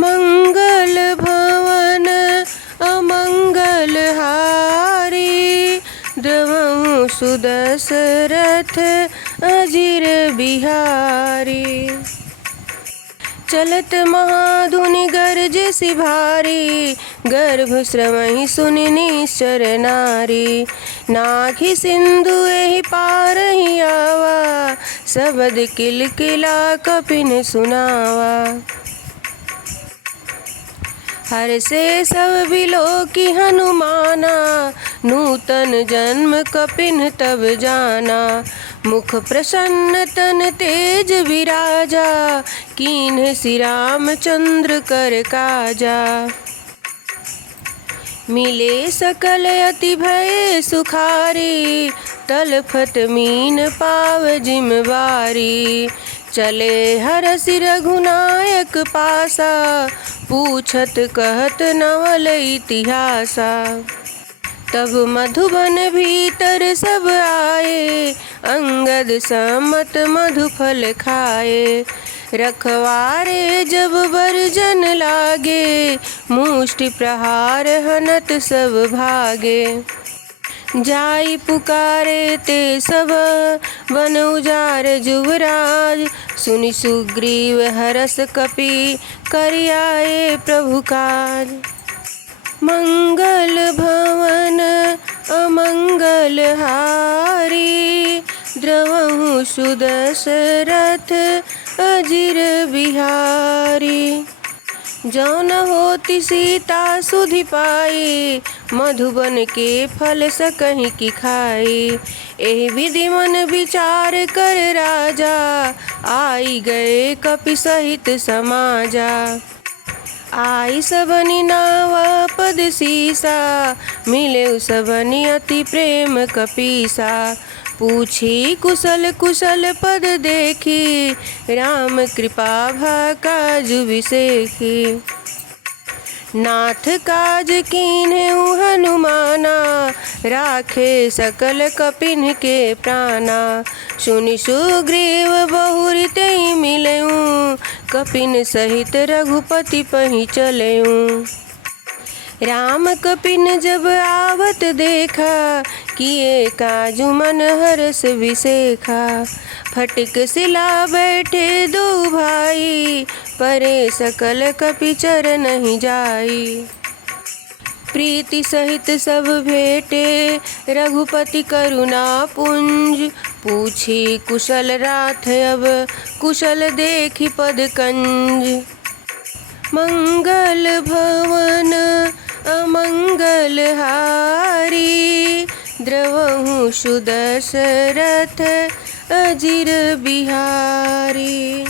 मंगल भवन अमंगल हारी, द्रवहु सुदशरथ अजिर बिहारी। चलत महाधुनि गरजे भारी, गर्भ श्रवहि सुनि निश्चर नारी। नाखि सिंधु एहि पारहि आवा, सबद किलकिला कपिन सुनावा। हर से सब बिलोकी हनुमाना, नूतन जन्म कपिन तब जाना। मुख प्रसन्न तन तेज विराजा, कीन्ह श्री रामचंद्र कर काजा। मिले सकल अति भय सुखारी, तलफत मीन पाव जिमवारी। चले हरसि रघुनायक पासा, पूछत कहत नवल इतिहासा। तब मधुबन भीतर सब आए, अंगद सम्मत मधुफल खाए। रखवारे जब बरजन लागे, मुष्टि प्रहार हनत सब भागे। जाई पुकारे ते सब वन उजार जुवराज, सुनि सुग्रीव हरस कपि करियाए प्रभु काज। मंगल भवन अमंगल हारी, द्रवहु सुदशरथ अजिर बिहारी। जौन होति सीता सुधि पाई, मधुबन के फल सकहि की खाई। एहि विधि मन विचार कर राजा, आई गए कपि सहित समाजा। आई सबनि नावा पद सीसा, मिले सबनि अति प्रेम कपीसा। पूछी कुशल कुशल पद देखी, राम कृपा भा काजु विसेखी। नाथ काज कीन्हु हनुमाना, राखे सकल कपिन के प्राणा। सुनि सुग्रीव बहुरि तेहि मिलऊँ, कपिन सहित रघुपति पहि चलऊँ। राम कपिन जब आवत देखा, किए काजु मन हरस विसेखा। फटिक सिला बैठे दो भाई, परे सकल कपि चरनहि जाई। प्रीति सहित सब भेटे, रघुपति करुणा पुंज। पूछी कुशल राथ अब, कुशल देखि पद कंज। मंगल भवन अमंगल हारी, द्रवहु सुदशरथ अजिर बिहारी।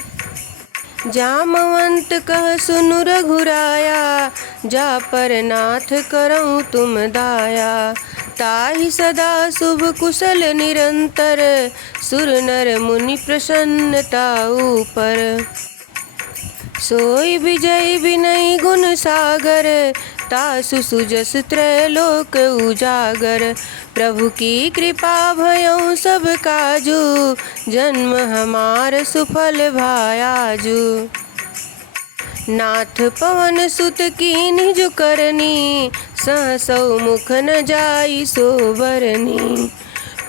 जामवंत कह सुनु रघुराया, जा पर नाथ करऊँ तुम दाया। ताहि सदा शुभ कुशल निरंतर, सुर नर मुनि प्रसन्नता ऊपर। सोई विजय विनय गुण सागर, तासु सुजस त्रैलोक उजागर। प्रभु की कृपा भयउ सब काजू, जन्म हमार सुफल भायाजू। नाथ पवन सुत कीन्हि जो करनी, सहसौ मुख न जाई सो बरनी।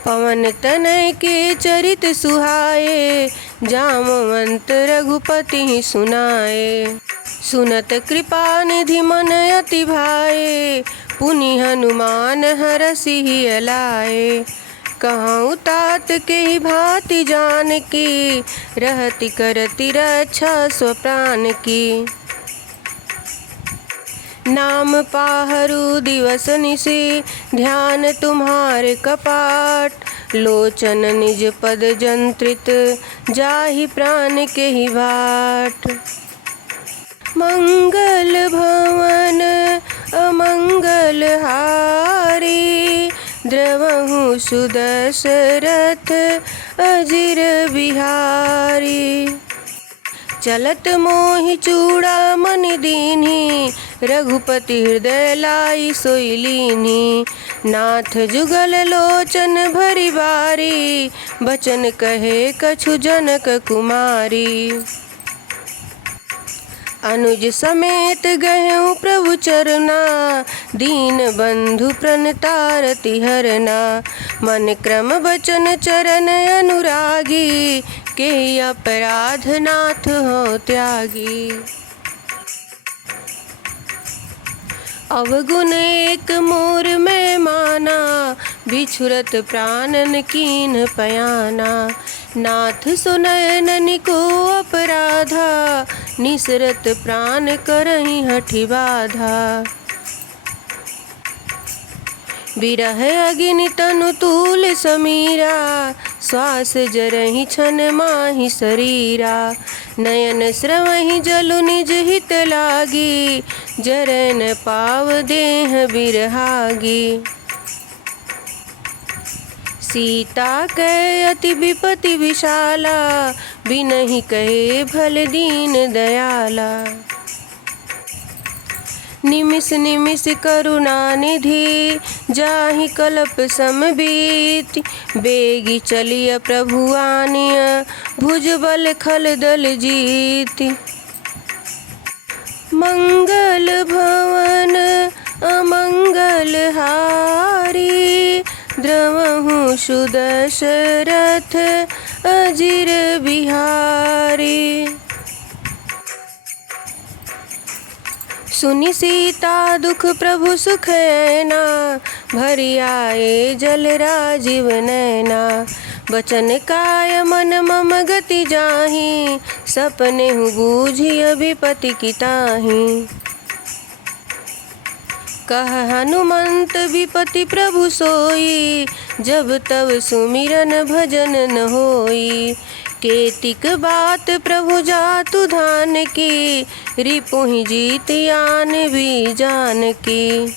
पवन तनय के चरित सुहाए, जामवंत रघुपति सुनाए। सुनत कृपा निधि मन अति भाए, पुनि हनुमान हरषि अलाए। कहूँ तात के भांति जान की, रहति करति रक्षा स्वप्राण की। नाम पाहरु दिवस निशि, ध्यान तुम्हारे कपाट। लोचन निज पद जंत्रित, जाहि प्राण के ही बाट। मंगल भवन अमंगल हारी, द्रवहु सुदशरथ अजिर बिहारी। चलत मोहि चूड़ामणि दीन्ही, रघुपति हृदय लाई सोई लीन्ही। नाथ जुगल लोचन भरी बारी, बचन कहे कछु जनक कुमारी। अनुज समेत गयऊँ प्रभु चरना, दीन बंधु प्रणतारति हरना। मन क्रम बचन चरण अनुरागी, के अपराध नाथ हो त्यागी। अवगुण एक मोर में माना, बिछुरत प्राणन कीन पयाना। नाथ सुनयन को अपराधा, निसरत प्राण करहि हठि बाधा। बिरह अग्नि तनु तूल समीरा, श्वास जरहि छन माहि शरीरा। नयन स्रवहि जलु निज हित लागी, जरन पाव देह बिरहागी। सीता कै अति विपति विशाला, बिनहि कहे भल दीन दयाला। निमिष निमिष करुणा निधि, जाहि कल्प समबीति। बेगी चलिय प्रभु आनिय, भुजबल खल दल जीति। मंगल भवन अमंगल हारी, द्रवहु सुदशरथ अजिर बिहारी। सुनि सीता दुख प्रभु सुख ऐना, भरि आए जल राजीव नैना। बचन काय मन मम गति जाहि, सपने हूँ बूझिय विपति की ताहि। कह हनुमंत विपति प्रभु सोई, जब तब सुमिरन भजन न होई। केतिक बात प्रभु जातु धान की, रिपुहि जीत आन भी जान की।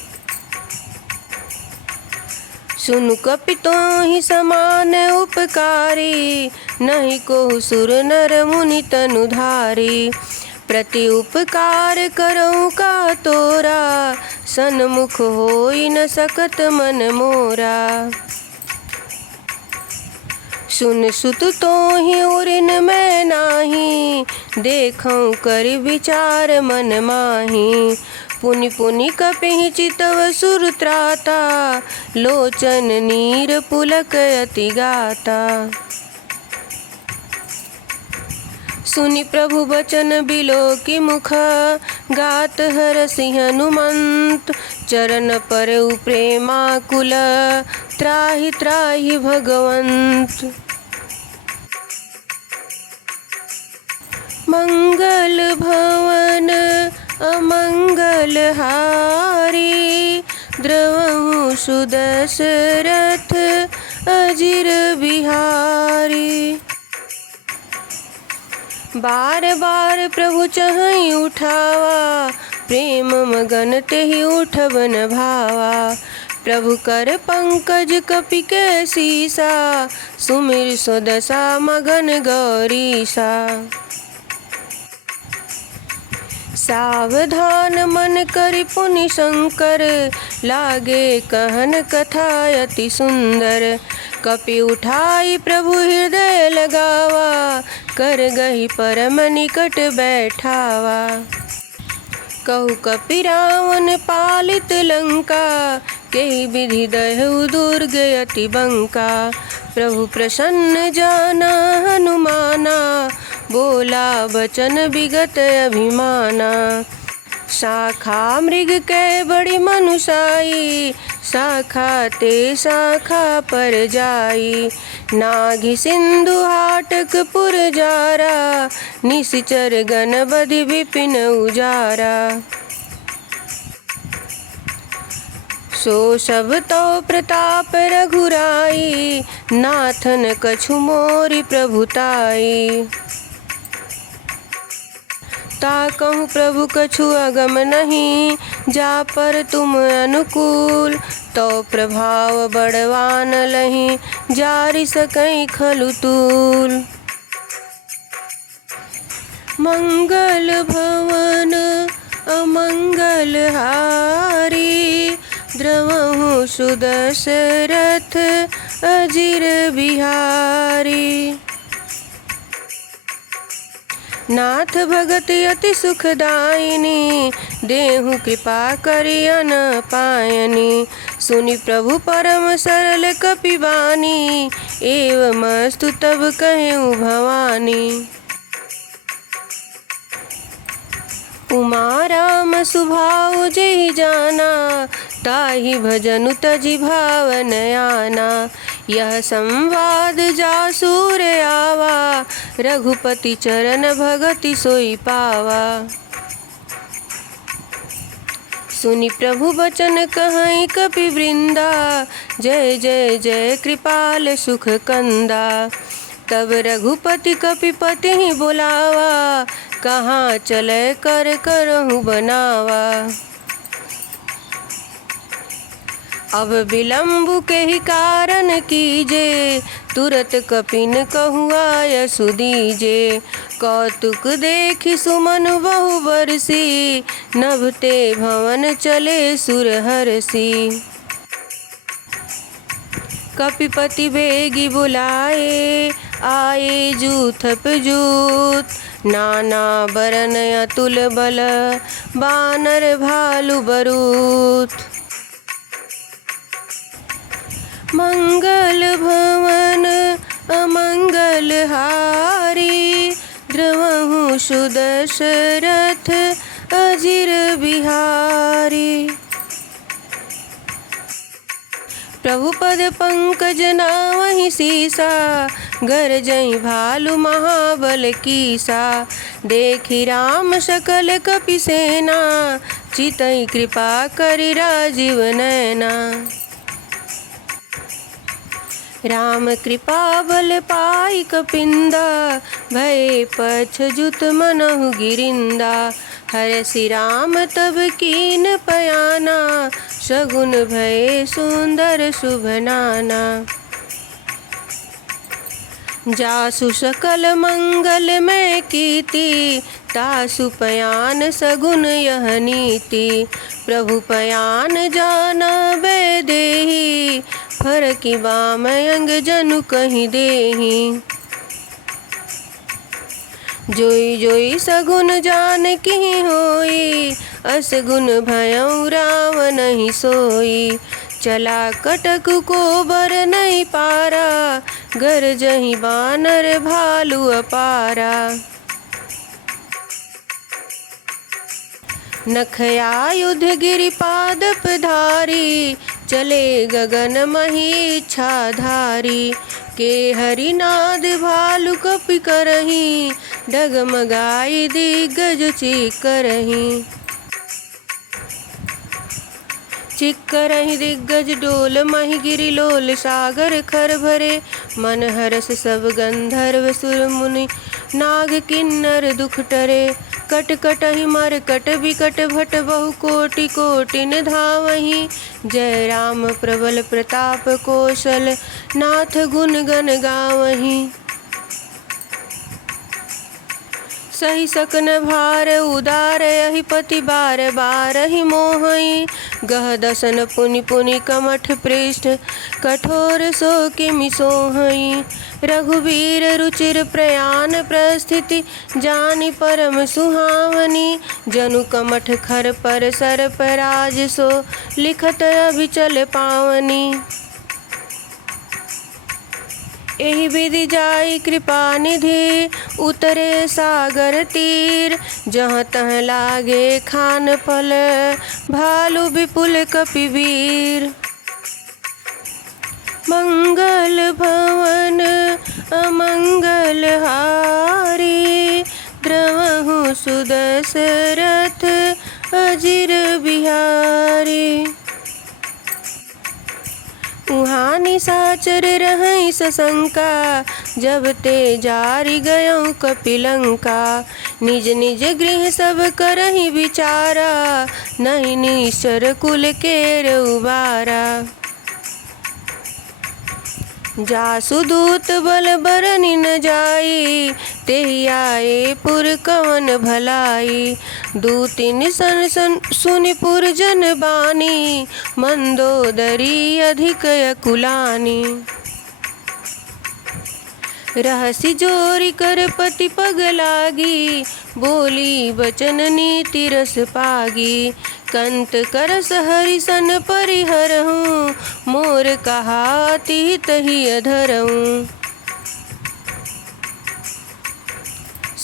सुनु कपि तोहि समान उपकारी, नहीं को सुर नर मुनि तनुधारी। प्रति उपकार करऊँ का तोरा, सन्मुख होई न सकत मन मोरा। सुन सुत तोहि उरिन मैं नाही, देखऊँ कर विचार मन माही। पुनि पुनि कपिहि चितव सुर त्राता, लोचन नीर पुलक अति गाता। सुनि प्रभु बचन बिलोकि मुख, गात हरसि हनुमंत। चरण परउ प्रेमाकुल, त्राहि त्राहि भगवंत। मंगल भवन अमंगल हारी, द्रवहु सुदशरथ अजिर बिहारी। बार बार प्रभु चहई उठावा, प्रेम मगन तेहि उठब न भावा। प्रभु कर पंकज कपि के सीसा, सुमिर स्वदशा मगन गौरीसा। सावधान मन करि पुनि शंकर, लागे कहन कथा अति सुंदर। कपि उठाई प्रभु हृदय लगावा, कर गही परम निकट बैठावा। कहु कपि रावण पालित लंका, केहि विधि दहु दुर्ग अति बंका। प्रभु प्रसन्न जाना हनुमाना, बोला बचन विगत अभिमाना। शाखा मृग कै बड़ी मनुषाई, शाखा ते शाखा पर जाई। नाघि सिंधु हाटक पुर जारा, निशिचर गण बधि विपिन उजारा। सो सब तो प्रताप रघुराई, नाथन कछु मोरि प्रभुताई। ताकहु प्रभु कछु अगम नहीं, जा पर तुम अनुकूल। तो प्रभाव बड़वान लही जारी सकई खलु तूल। मंगल भवन अमंगल हारी द्रवहु सुदशरथ अजिर बिहारी। नाथ भगति अति सुखदायिनी देहु कृपा करियन पायनी। सुनि प्रभु परम सरल कपिबानी एवमस्तु तब कहेउ भवानी। उमा राम सुभाव जेहि जाना ताहि भजनु तजि भावन आना। यह संवाद जासूर आवा रघुपति चरण भगति सोई पावा। सुनि प्रभु बचन कहई कपि वृंदा जय जय जय कृपाल सुख कंदा। तब रघुपति कपिपति ही बुलावा कहाँ चले कर करहु बनावा। अब विलम्ब के ही कारण कीजे तुरत कपिन कहुआ सुदीजे। कौतुक देखि सुमन बहु बरसी नभते भवन चले सुर हरसी। कपिपति बेगी बुलाए आए जूथप जूत। नाना बरन अतुल बल बानर भालु बरूत। मंगल भवन अमंगल हारी द्रवहु सुदशरथ अजिर बिहारी। प्रभु पद पंकज नावहि सीसा गरजई भालु महाबल कीसा। देखि राम सकल कपि सेना चितई कृपा करि राजीव नैना। राम कृपा बल पाई कपिंदा भय पछ जुत मनहु गिरिंदा। हरसि राम तब कीन पयाना सगुन भय सुंदर शुभ नाना। जासु सकल मंगल में कीति तासु पयान सगुन यह नीति। प्रभु पयान जाना बै देहि फरकि बाम अंग जनु कहि देहि। जोई जोई सगुन जान की होई असगुन भयउ राम नहीं सोई। चला कटक को बर नहीं पारा गरजहि बानर भालु अपारा। नखयायुध गिरिपादप धारी चले गगन मही इच्छाधारी। के हरिनाद भालु कपि करही डगमगाई दिग्गज चिक्करही। चिक्करहि दिग्गज डोल महि गिरि लोल सागर खर भरे। मन हरस सब गंधर्व सुर मुनि नाग किन्नर दुख टरे। कट कटहि मर कट विकट भट बहु कोटि कोटिन धावहि। जय राम प्रबल प्रताप कौशल नाथ गुण गण गावहि। सही सकन भार उदार यहि पति बार बार ही मोहई। गह दसन पुनि पुनि कमठ पृष्ठ कठोर सो किमि सोहई। रघुवीर रुचिर प्रयाण प्रस्थिति जानि परम सुहावनी। जनु कमठ खर पर सर पराज सो लिखत अभिचल पावनी। एहि विधि जाई कृपा निधि उतरे सागर तीर। जहाँ तहाँ लागे खान फल भालु विपुल कपिवीर। मंगल भवन अमंगल हारी द्रवहु सुदशरथ अजिर बिहारी। उहाँ निशाचर रहई सशंका जब ते जारि गयौ कपिलंका। निज निज गृह सब करहि विचारा, नहीं निश्चर कुल केर उबारा। जासु दूत बल बरनि न जाई, तेहि आए पुर कवन भलाई। दूतिन सन सन सुनि पुर जन बानी, मंदोदरी अधिक अकुलानी। रहसि जोरी कर पति पग लागी, बोली बचन नीति रस पागी। कंत करस हरि सन परिहरहूँ, मोर कहा तिहि तहि अधरहूँ।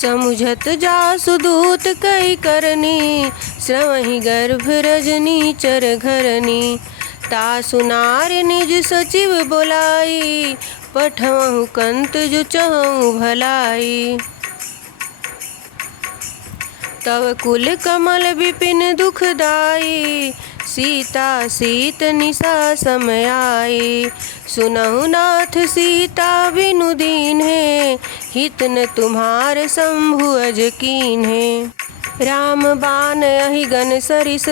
समुझत जासु दूत कई करनी, श्रवहि गर्भ रजनी चर घरनी। तासु नारि निज सचिव बोलाई, पठवहु कंत जो चहु भलाई। तव कुल कमल विपिन दुखदाई, सीता सीत निशा समय आई। सुनहु नाथ सीता बिनु दीन्हे, हित न तुम्हार शंभु अज कीन्हे। राम बान अहिगन सरिस,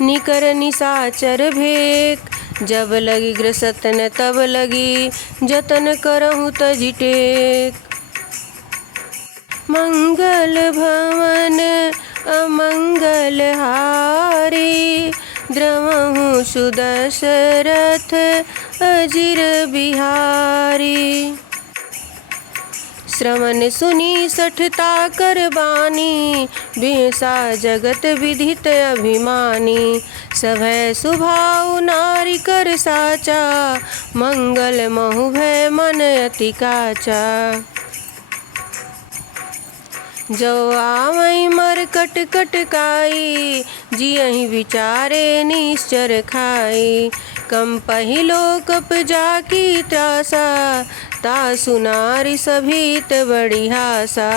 निकर निशाचर भेक। जब लगी ग्रसतन तब लगी, जतन करहु तजि टेक। मंगल भवन अमंगल हारी, द्रवहु सुदशरथ अजिर बिहारी। श्रवण सुनी सठता कर बानी, बिहसा जगत विदित अभिमानी। सभय सुभाउ नारी कर साचा, मंगल महु भय मन अति काचा। जो आवै मरकट कटकाई, जियहि विचारे निश्चर खाई। कंपहि लोकप जाकी त्रासा, तासु नारी सभीत बड़ी हासा।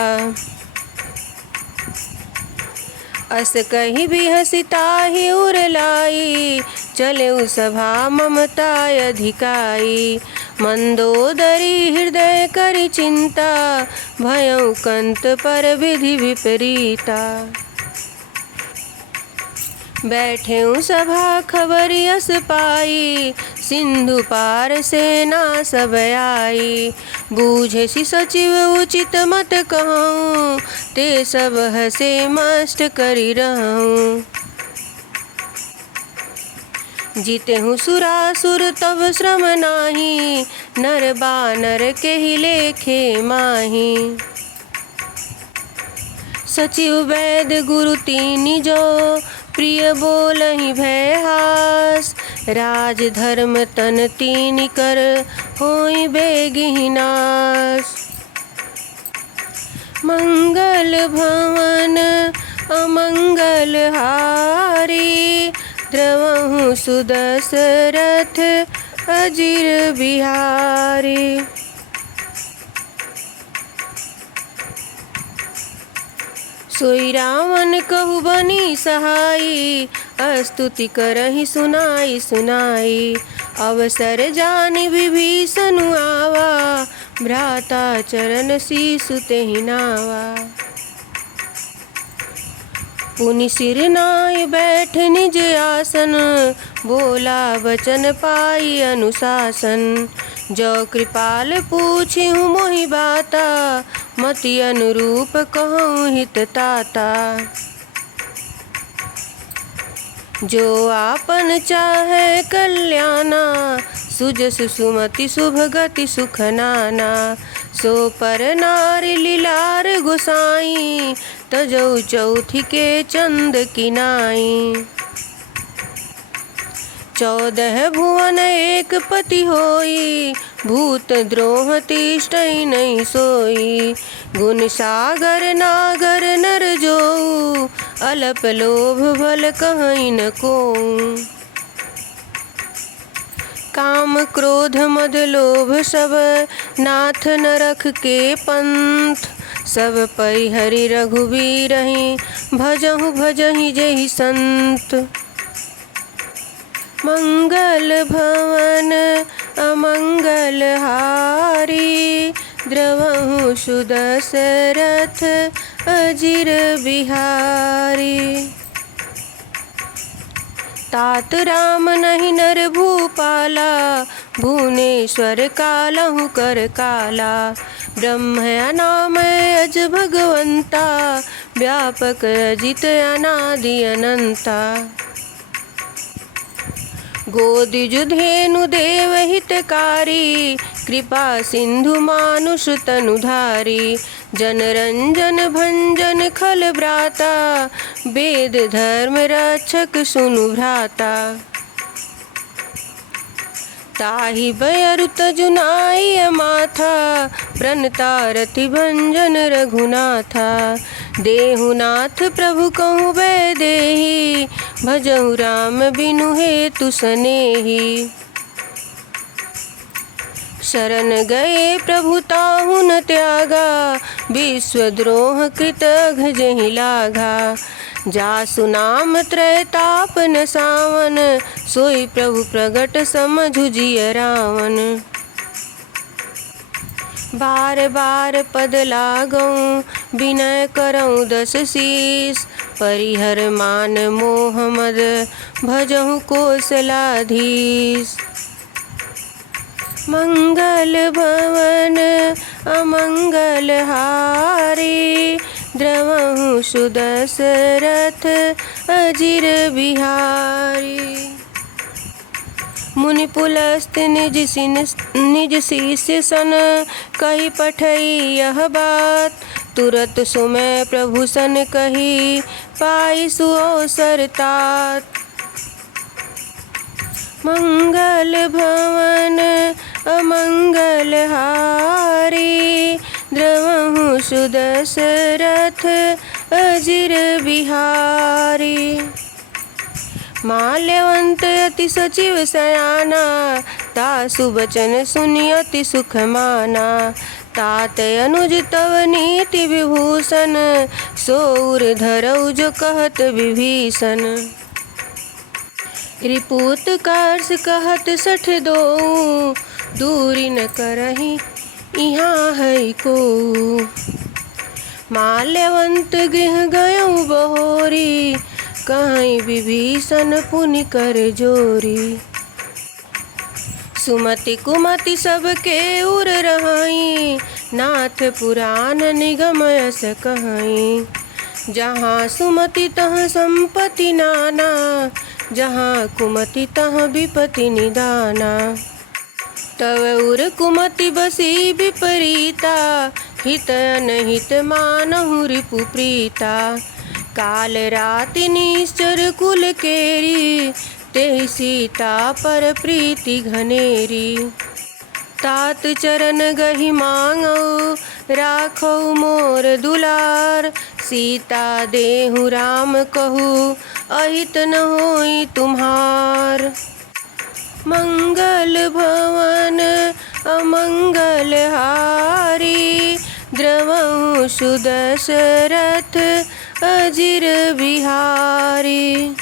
अस कहि बिहसि ताहि उर लाई, चलेउ सभा ममता अधिकाई। मंदोदरी हृदय करि चिंता, भयउ कंत पर विधि विपरीता। बैठेउ सभा खबरि यस पाई, सिंधु पार सेना सब आई। बूझसि सचिव उचित मत कहूँ, ते सब हसे मस्ट करि रहूँ। जीतेहु सुरासुर तब श्रम नाही, नर बानर केहि लेखे माही। सचिव वैद गुरु तीनि जो, प्रिय बोलहि भय हास। राज धर्म तन तीनि कर, होई बेगिहि नाश। मंगल भवन अमंगल हारी, द्रवहु सुदशरथ अजिर बिहारी। सोई रावण कहु बनी सहाई, स्तुति करहि सुनाई सुनाई। अवसर जानि विभीषण आवा, भ्राता चरण सीसु तेहि नावा। पुनि सिर नाय बैठ निज आसन, बोला वचन पाई अनुशासन। जो कृपाल पूछिहु मोहि बाता, मति अनुरूप कहूँ हित ताता। जो आपन चाहे कल्याणा, सुजस सुमति शुभ गति सुख नाना। सो पर नारी लीलार गोसाई, तजौ चौथी के चंद किनाई। 14 भुवन एक पति होई, भूत द्रोह तिष्ठइ नहीं सोई। गुण सागर नागर नर जोऊ, अलप लोभ भल कहीं न कोऊ। काम क्रोध मद लोभ सब, नाथ न रख के पंथ। सब परिहरि रघुबीरहि, भजहु भजहि जेहि संत। मंगल भवन अमंगल हारी, द्रवहु सुदशरथ अजिर बिहारी। तात राम नहीं नर भूपाला, भुवनेश्वर कालहु कर काला। ब्रह्म अनामय अज भगवंता, व्यापक अजित अनादि अनंता। गोदिज धेनु देव हितकारी, कृपा सिंधु मानुष तनुधारी। जनरंजन भंजन खल भ्राता, वेद धर्म रक्षक सुनु भ्राता। ताहि बयरु तजुनाई माथा, प्रणतारति भंजन रघुनाथा। देहुनाथ प्रभु कहूँ वैदेही, भजहु राम बिनु हेतु सनेही। शरण गए प्रभु ताहु न त्यागा, विश्वद्रोह कृत अघजहि लाघा। जासु नाम त्रैताप न सावन, सोई प्रभु प्रगट समझु जिय रावण। बार बार पद लागऊं, विनय करऊं दस शीस। परिहर मान मोह मद, भजहु कौशलाधीश। मंगल भवन अमंगल हारी, द्रवहु सुदशरथ अजिर बिहारी। मुनि पुलस्त निज शिष्य सन, कही पठई यह बात। तुरत सुमय प्रभु सन कही, पाई सुअवसर तात। मंगल भवन अमंगल हारी, द्रवहु सुदशरथ अजिर बिहारी। माल्यवंत अति सचिव सयाना, तासु बचन सुनि अति सुख माना। तात अनुज तव नीति विभूषण, सोर धरऊ जो कहत विभीषण। रिपुत कार्स कहत सठ दो, दूरी न करही यहाँ है को। माल्यवंत गृह गयऊ बहोरी, कहीं विभीषण पुनि कर जोरी। सुमति कुमति सबके उर रहाई, नाथ पुराण निगम यस कहाई। जहाँ सुमति तहाँ संपत्ति नाना, जहाँ कुमति तहाँ विपत्ति निदाना। तव उर कुमति बसी विपरीता, हित अनहित मानहु रिपु प्रीता। काल राति निश्चर कुल केरी, तेहि सीता पर प्रीति घनेरी। तात चरण गहि मांगऊ, राखौ मोर दुलार। सीता देहु राम कहू, अहित न होई तुम्हार। मंगल भवन अमंगल हारी, द्रवहु सुदशरथ अजिर बिहारी।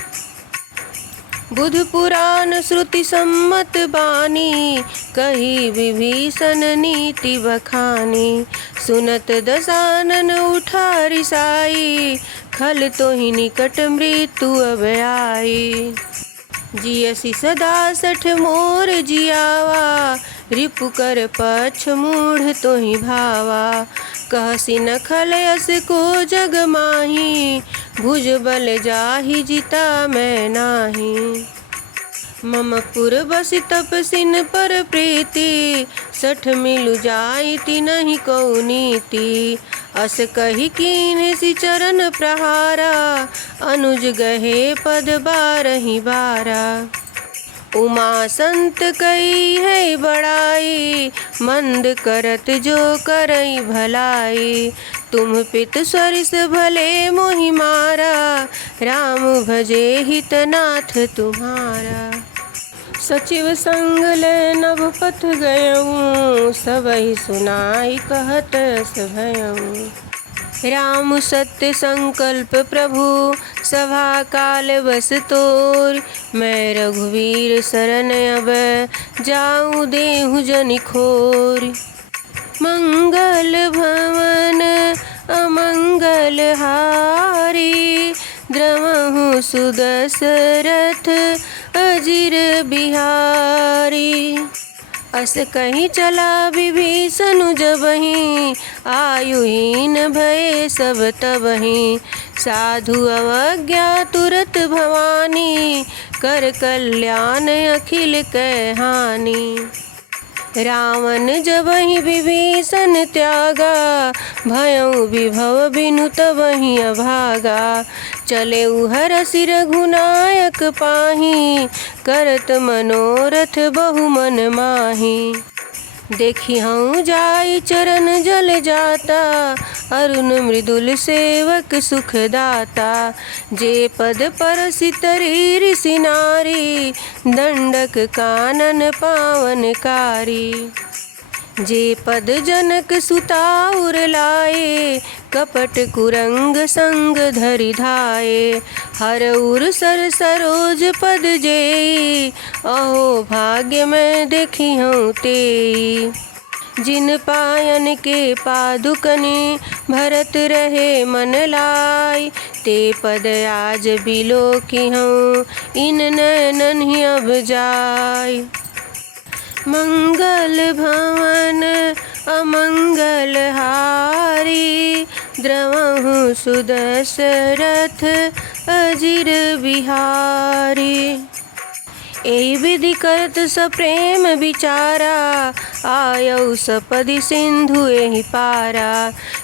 बुध पुराण श्रुति सम्मत बानी, कही विभीषण नीति बखानी। सुनत दसानन उठा रिसाई, खल तोहि निकट मृत्यु अब आई। जियसि सदा सठ मोर जियावा, रिपु कर पक्ष मूढ़ तोहि भावा। कहसि न खल यस को जग माही, भुज बल जाहि जिता मैं नाही। मम पुर बसि तपसिन पर प्रीति, सठ मिलु जाइति नहीं कौ नीति। अस कही कीन्हि चरण प्रहारा, अनुज गहे पद बारहि बारा। उमा संत कई है बड़ाई, मंद करत जो करई भलाई। तुम पित सरिस भले मोहि मारा, राम भजे हितनाथ तुम्हारा। सचिव संग ले नभ पथ गयऊँ, सबहि सुनाई कहत अस भयऊँ। राम सत्य संकल्प प्रभु, सभा काल बस तोर। मैं रघुवीर शरण अब, जाऊँ देहु जनि खोर। मंगल भवन अमंगल हारी द्रवहु सुदशरथ अजिर बिहारी। अस कहीं चला विभीषण जबहि आयुहीन भये सब तबहि। साधु अवज्ञा तुरत भवानी कर कल्याण अखिल कै हानि। रावण जबहि विभीषण त्यागा भयउ विभव बिनु तबहि अभागा। चले हरषि रघुनायक पाहि करत मनोरथ बहु मन माहि। देखी हूँ जाई चरण जल जाता अरुण मृदुल सेवक सुखदाता। जे पद परसि तरी ऋषि नारी दंडक कानन पावनकारी। जे पद जनक सुता उर लाए कपट कुरंग संग धरि धाये। हर उर सर सरोज पद जेई अहो भाग्य मैं देखी हूँ तेई। जिन पायन के पादुकनि भरत रहे मन लाई ते पद आज बिलो की हूँ इन नैनन ही अब जाय। मंगल भवन अमंगल हारी द्रवहु सुदशरथ अजिर बिहारी। एहि विधि करत सप्रेम विचारा आयौ सपदि सिंधु एहि पारा।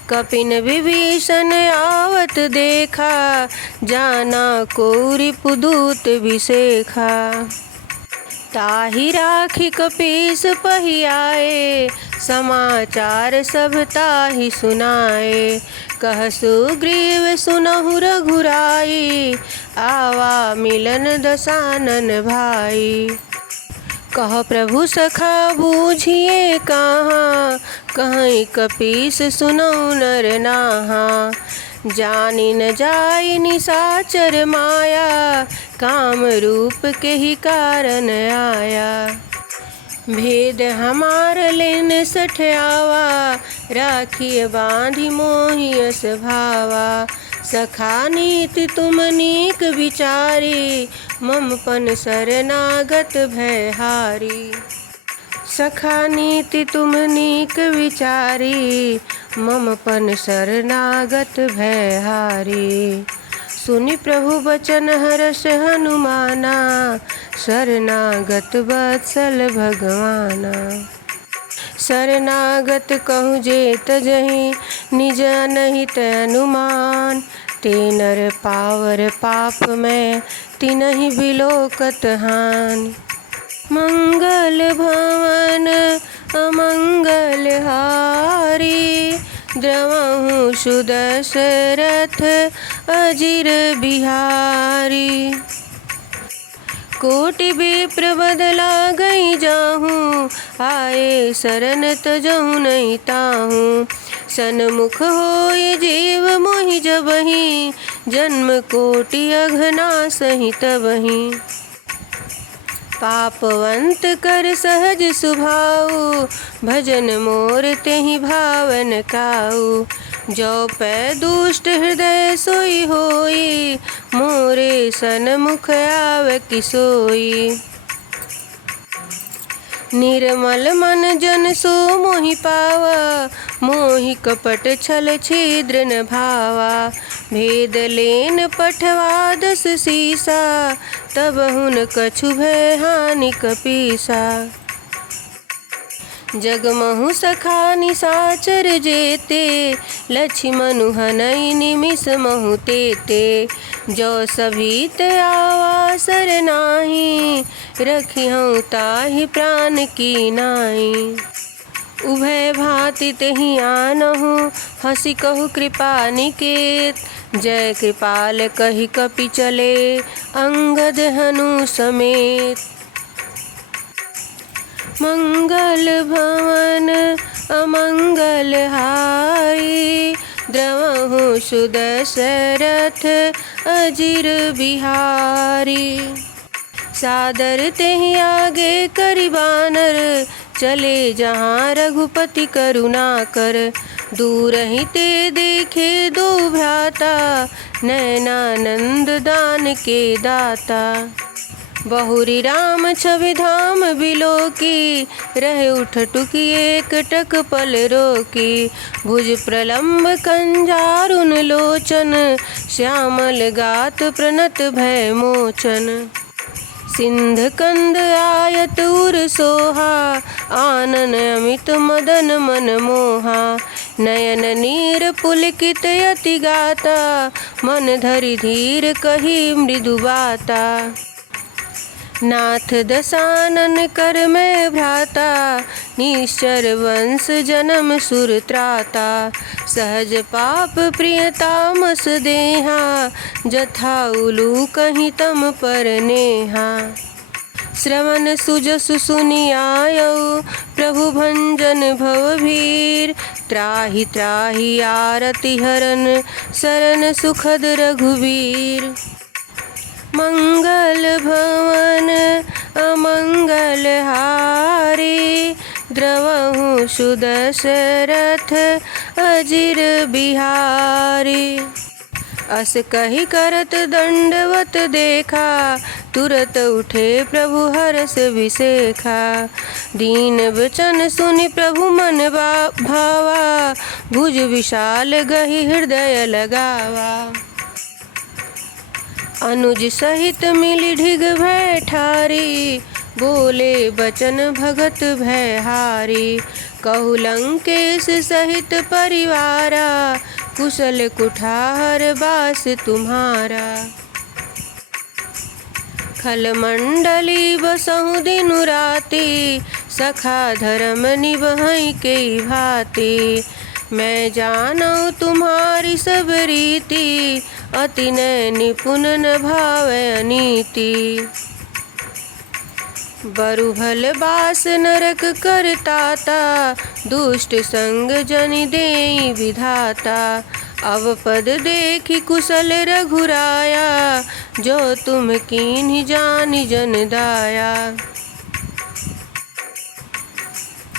कपिन विभीषण आवत देखा जाना को रिपुदूत विसेखा। ताहि राखि कपीस पहियाए समाचार सब ताहि सुनाए। कह सुग्रीव सुनहु रघुराई आवा मिलन दसानन भाई। कह प्रभु सखा बूझिए कहाँ कहीं कपीस सुनौ नर नाहा। जानि न जाय निशाचर माया काम रूप के ही कारण आया। भेद हमार लेन सठियावा राखिए बांधि मोहियस भावा। सखा नीति तुम नीक विचारी ममपन शरणागत भयहारी। सखा नीति तुम नीक विचारी ममपन शरणागत भयहारी। सुनि प्रभु बचन हर्ष हनुमाना शरणागत वत्सल भगवाना। शरणागत कहूँ जे तजहि निज अनहित अनुमान। ते नर पावर पाप में तिनहि बिलोकत हानि। मंगल भवन अमंगल हारी द्रवहु सुदशरथ अजिर बिहारी। कोटि विप्र बदला गई जाहूँ आए शरण तजहु नहीं ताहूँ। सन्मुख होय जीव मोहि जबहि जन्म कोटि अघना सहि तबहि। पापवंत कर सहज सुभाऊ भजन मोर तेहि भावन काऊ। जो पै दुष्ट हृदय सोई होई मोरे सन्मुख आव किसोई। निर्मल मन जन सो मोहि पावा मोहि कपट छल छिद्र न भावा। भेद लेन पठवा दस सीसा तब हुन कछु भय हानि कपीसा। जगमहु सखा निशाचर जेते लक्ष्मणु हनई निमिष महु तेते। जो सभीत आवा सरनाहि रखिहउँ ताहि प्राण की नाई। उभय भांति तेहि आनहु हँसि कहु कृपा निकेत। जय कृपाल कहि कपि चले अंगद हनु समेत। मंगल भवन अमंगल हारी द्रवहु सुदशरथ अजिर बिहारी। सादर तेहि आगे करि बानर चले जहाँ रघुपति करुणा कर। दूर ही ते देखे दो भ्राता, नैनानंद दान के दाता। बहुरी राम छवि धाम बिलोकी, रहे उठ टुकी एक टक पल रोकी। भुज प्रलम्ब कंजारुन लोचन, श्यामल गात प्रणत भय मोचन। सिंध कंद आयत उर सोहा, आनन अमित मदन मन मोहा। नयन नीर पुलकित यति गाता, मन धरि धीर कही मृदु बाता। नाथ दशानन कर में भ्राता, निश्चर वंश जन्म सुर त्राता। सहज पाप प्रिय तामस देहा, जथा उलू कहीं तम पर नेहा। श्रवण सुजसु सुनि आयौ, प्रभु भंजन भवभीर। त्राहि त्राहि आरति हरन, शरण सुखद रघुवीर। मंगल भवन अमंगल हारी, द्रवहु सुदशरथ अजिर बिहारी। अस कही करत दंडवत देखा, तुरत उठे प्रभु हरष विसेखा। दीन वचन सुनि प्रभु मन भावा, भुज विशाल गहि हृदय लगावा। अनुज सहित मिली ढिग भय ठारी, बोले बचन भगत भय हारी। कहु लंकेश सहित परिवारा, कुशल कुठार बास तुम्हारा। खल मंडली बसहु दिनु राति, सखा धर्म निभहि के भांति। मैं जानौ तुम्हारी सब रीति, अति नय निपुण न भावै अनीति। बरु भल बास नरक करताता, दुष्ट संग जनि देई विधाता। अब पद देखि कुशल रघुराया, जो तुम कीन्हि जानि जन दाया।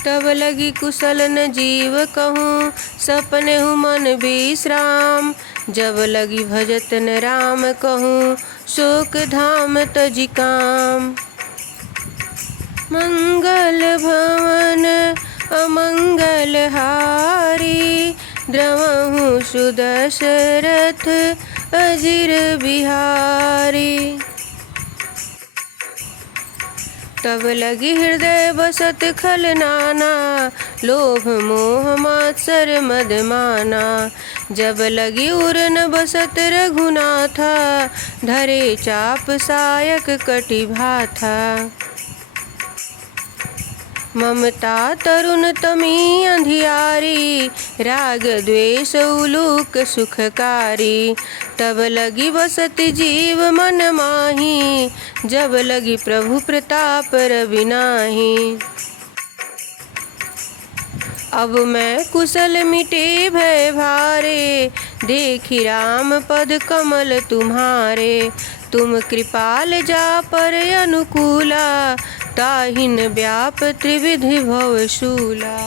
तब लगी कुशल न जीव कहूँ, सपनेहु मन विश्राम। जब लगी भजत न राम कहूँ, शोक धाम तजि काम। मंगल भवन अमंगल हारी, द्रवहु सुदशरथ अजिर बिहारी। तब लगी हृदय बसत खल नाना, लोभ मोह मात्सर मद माना। जब लगी उरन बसत रघुनाथा, धरे चाप सायक कटि भाथा। ममता तरुण तमी अंधियारी, राग द्वेष उलूक सुखकारी। तब लगी बसत जीव मन माही, जब लगी प्रभु प्रताप रवि नाहीं। अब मैं कुशल मिटे भय भारे, देखी राम पद कमल तुम्हारे। तुम कृपाल जा पर अनुकूला, ताहिन व्याप त्रिविधि भवशूला।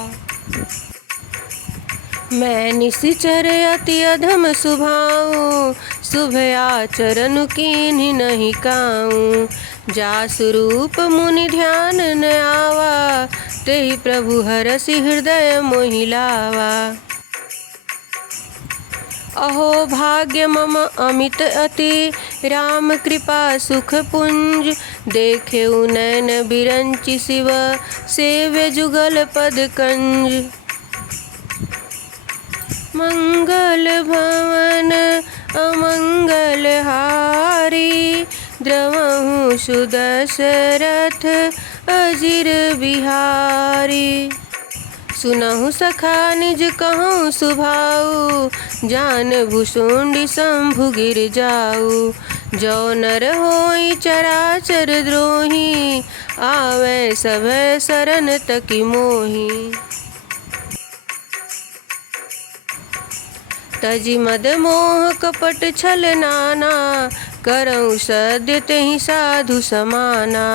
मैं निशिचर अति अधम सुभाऊं, शुभ आचरण कीन्हि नहीं काऊं। जासु रूप मुनि ध्यान न आवा, तेहि प्रभु हरषि हृदय मोहि लावा। अहो भाग्य मम अमित अति, राम कृपा सुख पुंज। देखे नैन बिरंचि शिव, सेव्य जुगल पद कंज। मंगल भवन अमंगल हारी, द्रवहु सुदशरथ अजिर बिहारी। सुनहु सखा निज कहूँ सुभाऊ, जान भुसुंडी शंभु गिर जाऊ। जो नर होई चराचर द्रोही, आवे सभय शरण तकी मोही। तजि मद मोह कपट छल नाना, करऊँ सद्य तेहि साधु समाना।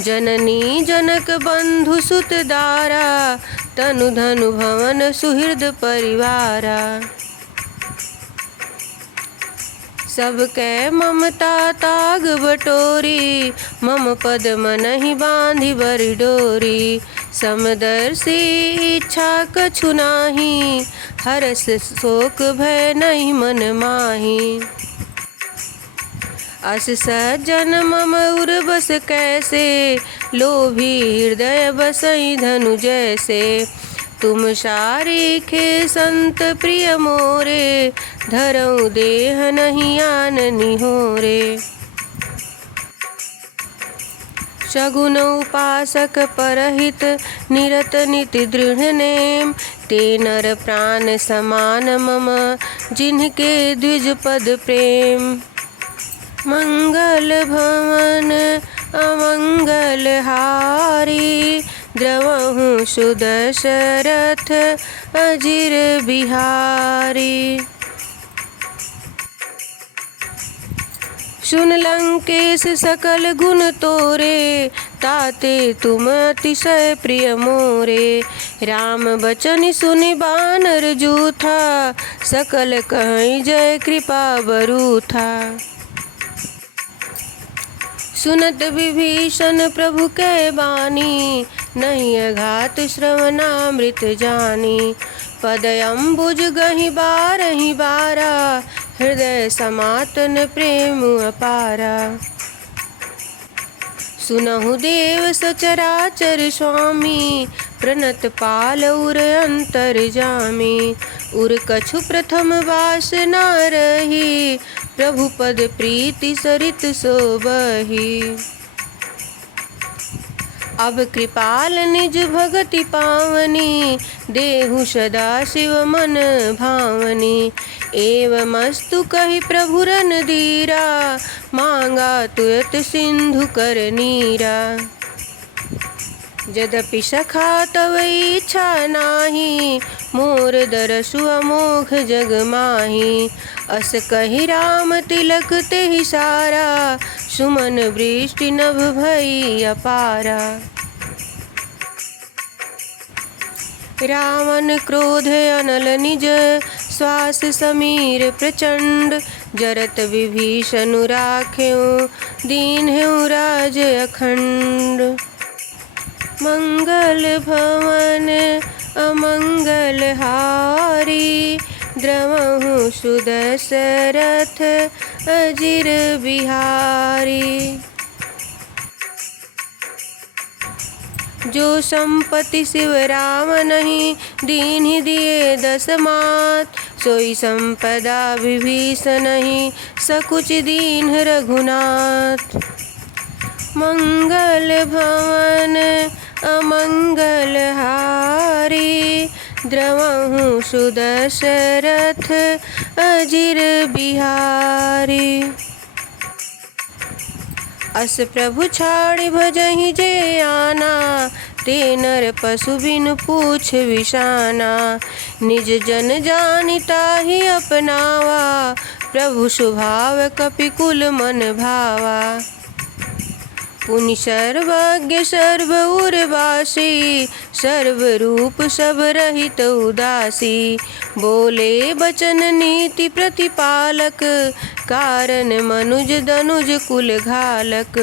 जननी जनक बंधु सुत दारा, तनु धनु भवन सुहृद परिवारा। सबकै ममता ताग बटोरी, मम पद मनहि बांधि बरि डोरी। समदर्शी इच्छा कछु नाही, हरस शोक भय नहीं मन माही। अस सज्जन मम उर बस कैसे, लोभी हृदय बसई धनु जैसे। तुम शारीखे संत प्रिय मोरे, धरऊँ देह नहीं आन निहोरे। सगुन उपासक परहित, निरत निति दृढ़ नेम। ते नर प्राण समान मम, जिनके द्विज पद प्रेम। मंगल भवन अमंगल हारी, द्रवहु सुदशरथ अजिर बिहारी। सुन लंकेश सकल गुण तोरे, ताते तुम अतिशय प्रिय मोरे। राम बचन सुनि बानर जूथा, सकल कहीं जय कृपा बरूथा। सुनत विभीषण प्रभु कै बानी, नहीं अघात श्रवणामृत जानी। पद अम्बुज गहि बारहि बारा, हृदय समातन प्रेम अपारा। सुनहु देव सचराचर स्वामी, प्रणत पाल उर अंतर जामी। उर कछु प्रथम वास न रही, प्रभु पद प्रीति सरित सोबही। अब कृपाल निज भगति पावनी, देहु सदा शिव मन भावनी। एवमस्तु कहि प्रभु रणधीरा, मांगा तुयत सिंधु कर नीरा। यद्यपि सखा तव इच्छा नाही, मोर दरसु अमोघ जग माही। अस कहि राम तिलक तेहि सारा, सुमन वृष्टि नभ भई अपारा। रावण क्रोध अनल निज, श्वास समीर प्रचंड। जरत विभीषण राख्यों, दीन्ह्यों राज अखंड। मंगल भवन अमंगल हारी, द्रवहु सुदशरथ अजिर बिहारी। जो संपत्ति शिव राम नहीं, दीन्हि दिए दस मात। सोई संपदा विभीषण नहीं, सकुच दीन्ह रघुनाथ। मंगल भवन अमंगल हारी, द्रवहु सुदशरथ अजिर बिहारी। अस प्रभु छाड़ि भजहि जे आना, ते नर पशु बिनु पूछ विषाना। निज जन जानि ताहि अपनावा, प्रभु स्वभाव कपिकुल मन भावा। पुनि सर्वज्ञ सर्व उर्वासी, सर्वरूप सब रहित उदासी। बोले बचन नीति प्रतिपालक, कारण मनुज दनुज कुल घालक।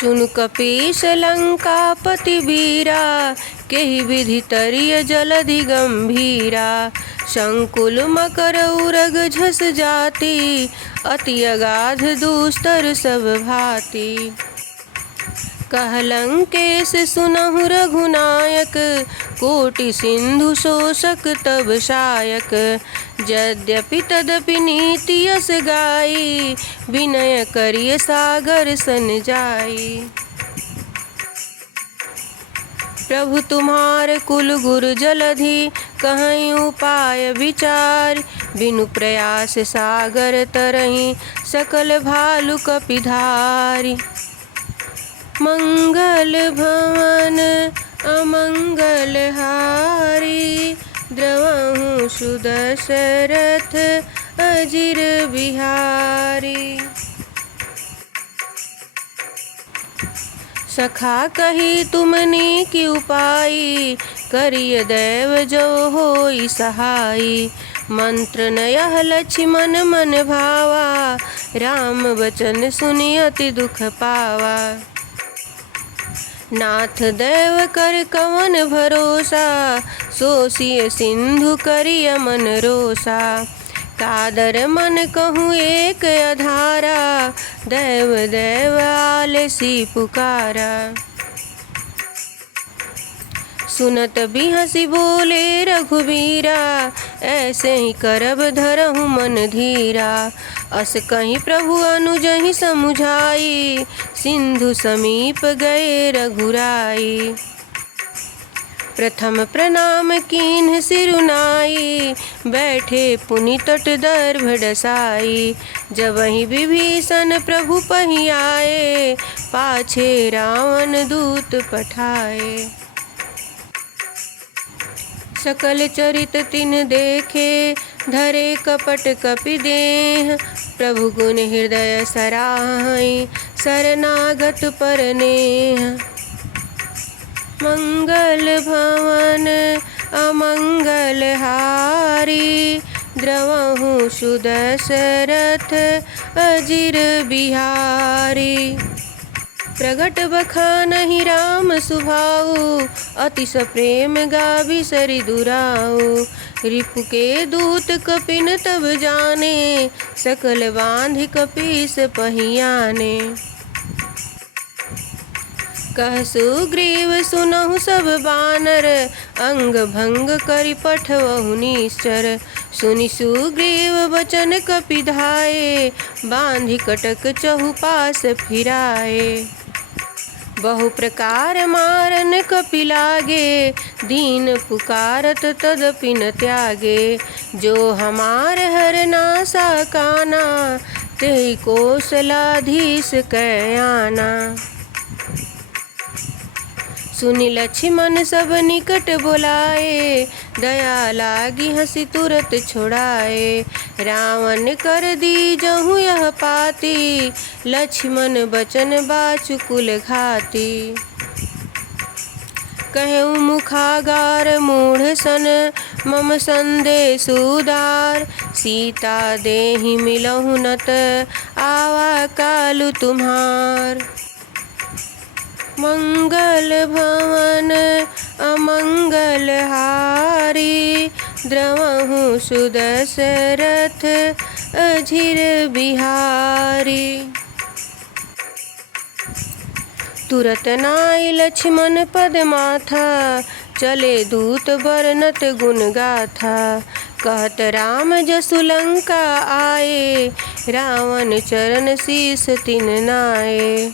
सुन कपीस लंकापति वीरा, केहि विधि तरिय जलधि गंभीरा। संकुल मकर उरग झस जाति, अति अगाध दुस्तर सब भांति। कह लंकेश सुनहु रघुनायक, कोटि सिंधु शोषक तब सायक। यद्यपि तदपि नीति यस गाई, विनय करिय सागर सन जाई। प्रभु तुम्हार कुल गुरु जलधि, कहीं उपाय विचार। बिनु प्रयास सागर तरहि, सकल भालु कपिधारी। मंगल भवन अमंगल हारी, द्रवहु सुदशरथ अजिर अजिर बिहारी। सखा कही तुमनी की उपाई, करिय दैव जो होई सहाई। मंत्र नयह लक्ष्मण मन भावा, राम वचन सुनि अति दुख पावा। नाथ दैव कर कवन भरोसा, सोसिय सिंधु करिय मन रोसा। कादर मन कहूँ एक अधारा, दैव दैव आलसी पुकारा। सुनत भी हंसी बोले रघुबीरा, ऐसे ही करब धरहु मन धीरा। अस कहीं प्रभु अनुजहि समुझाई, सिंधु समीप गए रघुराई। प्रथम प्रणाम कीन्ह सिरुनाई, बैठे पुनि तट दर्भ डसाई। जबहि विभीषण प्रभु पहि आए, पाछे रावण दूत पठाए। सकल चरित तिन देखे, धरे कपट कपि देह। प्रभु गुण हृदय सराहि, शरणागत पर नेह। मंगल भवन अमंगल हारी, द्रवहु सुदशरथ अजिर बिहारी। प्रगट बखानहि राम सुभाऊ, अतिश प्रेम गाभि सरि दुराऊ। रिपु के दूत कपिन तब जाने, सकल बांधि कपीस पहियाने। कह सुग्रीव सुनहु सब बानर, अंग भंग करि पठवहु निश्चर। सुनि सुग्रीव बचन कपि धाये, बांधि कटक चहुपास फिराए। बहु प्रकार मारन कपि लागे, दीन पुकारत तदपि न त्यागे। जो हमार हर नासा काना, तेहि कौशलाधीश कै आना। सुनि लक्ष्मण सब निकट बोलाए, दया लागी हंसी तुरत छोड़ाए। रावण कर दीजहु यह पाती, लक्ष्मण बचन बाचुकुल घाती। कहूँ मुखागार मूढ़ सन, मम संदेश उदार। सीता देहि मिलहु नत, आवा कालु तुम्हार। मंगल भवन अमंगल हारी, द्रवहु सुदशरथ अजिर बिहारी। तुरत नाई लक्ष्मण पद माथा, चले दूत बरनत गुण गाथा। कहत राम जसु लंका आए, रावण चरण शीस तिन नाए।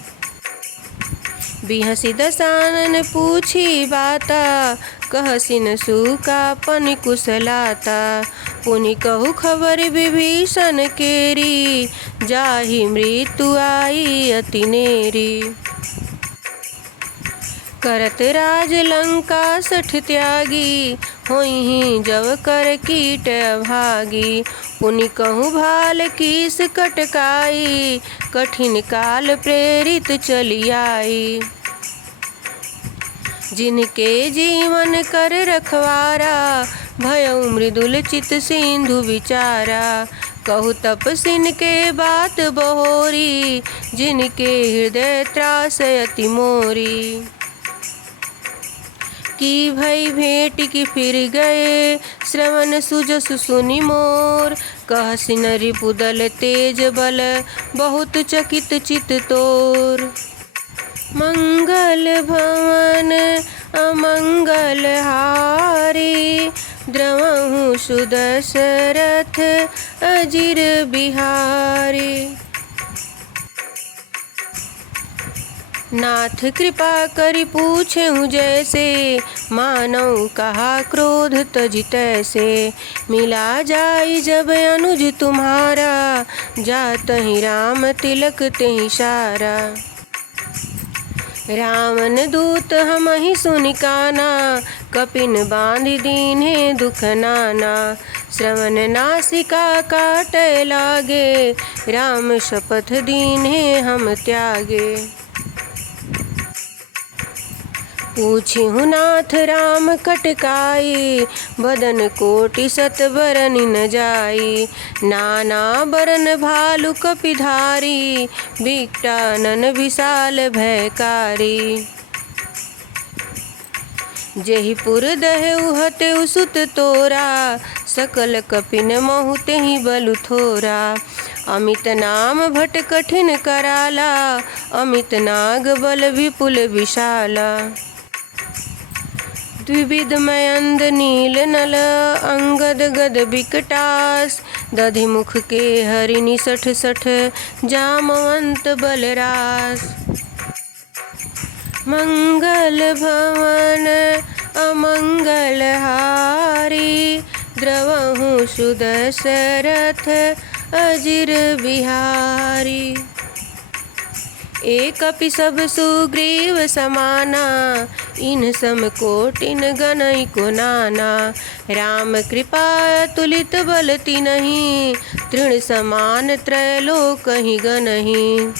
बिहसि दसानन पूछी बाता, कहसिन सूका पनि कुशलाता। पुनि कहु खबर विभीषण केरी, जाहि मृत्यु आई अति नेरी। करत राज लंका सठ त्यागी, होइहि जब कर कीट अभागी। पुनि कहूँ भाल कीस कटकाई, कठिन काल प्रेरित चली आई। जिनके जीवन कर रखवारा, भयउ मृदुल चित सिंधु विचारा। कहु तपसिन के बात बहोरी, जिनके हृदय त्रास अति मोरी। की भई भेंट की फिर गए, श्रवण सुजसु सुनि मोर। कहसिन रिपुदल तेज बल, बहुत चकित चित तोर। मंगल भवन अमंगल हारी, द्रवहु सुदशरथ अजिर बिहारी। नाथ कृपा करि पूछेहु जैसे, मानौ कहा क्रोध तजि तैसे। मिला जाई जब अनुज तुम्हारा, जातहि राम तिलक तेहि सारा। रावण दूत हमहि सुनि काना, कपिन बांधि दीन्हे दुख नाना। श्रवण नासिका काटे लागे, राम शपथ दीन्हे हम त्यागे। पूछिहु नाथ राम कटकाई, बदन कोटि सत बरनि न जाई। नाना बरन भालु कपिधारी, बिकटानन विशाल भयकारी। जेहि पुर दहेउ हतेउ सुत तोरा, सकल कपिन महु तेहि बलु थोरा। अमित नाम भट कठिन कराला, अमित नाग बल विपुल विशाला। द्विविध मयंद नील नल, अंगद गद बिकटास। दधि मुख के हरिनि सठ सठ, जामवंत बलरास। मंगल भवन अमंगल हारी, द्रवहु सुदशरथ अजिर बिहारी। एक कपि सब सुग्रीव समाना, इन सम कोटिन गनई को नाना। राम कृपा तुलित बल तिनहि, तृण समान त्रैलोकहि गनहि।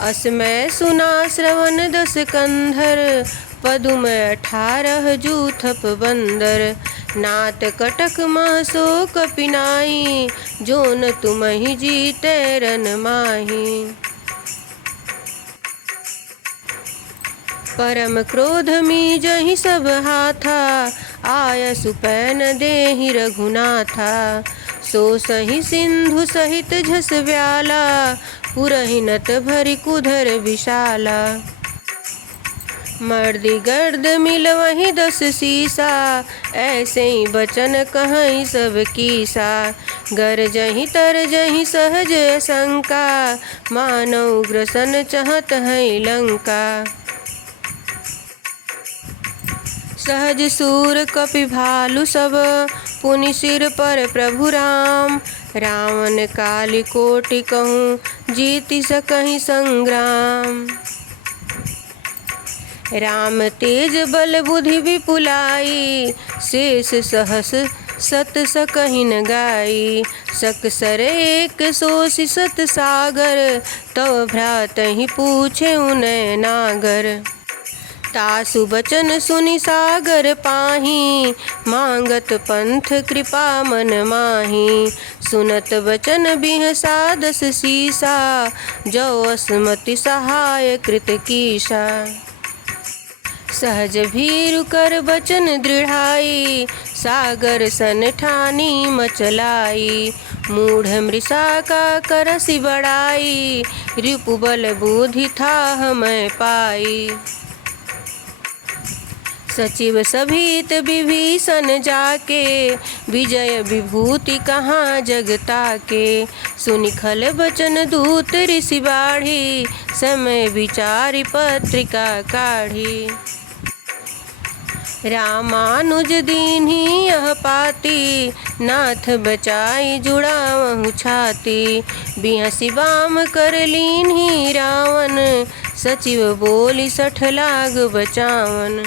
असमय सुना श्रवण दस कंधर, पदुम 18 जूथप बंदर। नात कटक महसो कपिनाई, जोन तुमहि जीते रन माही। परम क्रोध मी जहि सब हाथा, आय सुपैन देहि रघुनाथा। सो सही सिंधु सहित झस व्याला, पुरहि नत भरि कुधर विशाला। मर्दि गर्द मिल वही 10 सीसा, ऐसे ही बचन कहई सब कीसा। गरजहि तरजहि सहज शंका, मानव ग्रसन चहत है लंका। सहज सूर कपि भालु सब, पुनि सिर पर प्रभु राम। रावण काली कोटि कहूँ, जीति सकहि संग्राम। राम तेज बल बुद्धि विपुलाई, शेष सहस सत सकहि न गाई। सकसर एक सोषि सत सागर, तव भ्रातहि पूछे उनय नागर। तासु बचन सुनि सागर पाही, मांगत पंथ कृपा मन माही। सुनत बचन बिहसा 10 सीसा, जो असमति सहाय कृत कीसा। सहज भीरु कर बचन दृढ़ाई, सागर सन ठानी मचलाई। मूढ़ मृषा का करसि बड़ाई, रिपु बल बुद्धि था मैं पाई। सचिव सभीत विभीषण जाके, विजय विभूति कहाँ जगता के। सुनि खल बचन दूत ऋषि बाढ़ी, समय विचारि पत्रिका काढ़ी। रामानुज दीन्ही यह पाती, नाथ बचाई जुड़ावहु छाती। बिहसि बाम कर लीन्ही रावण, सचिव बोली 60 लाग बचावन।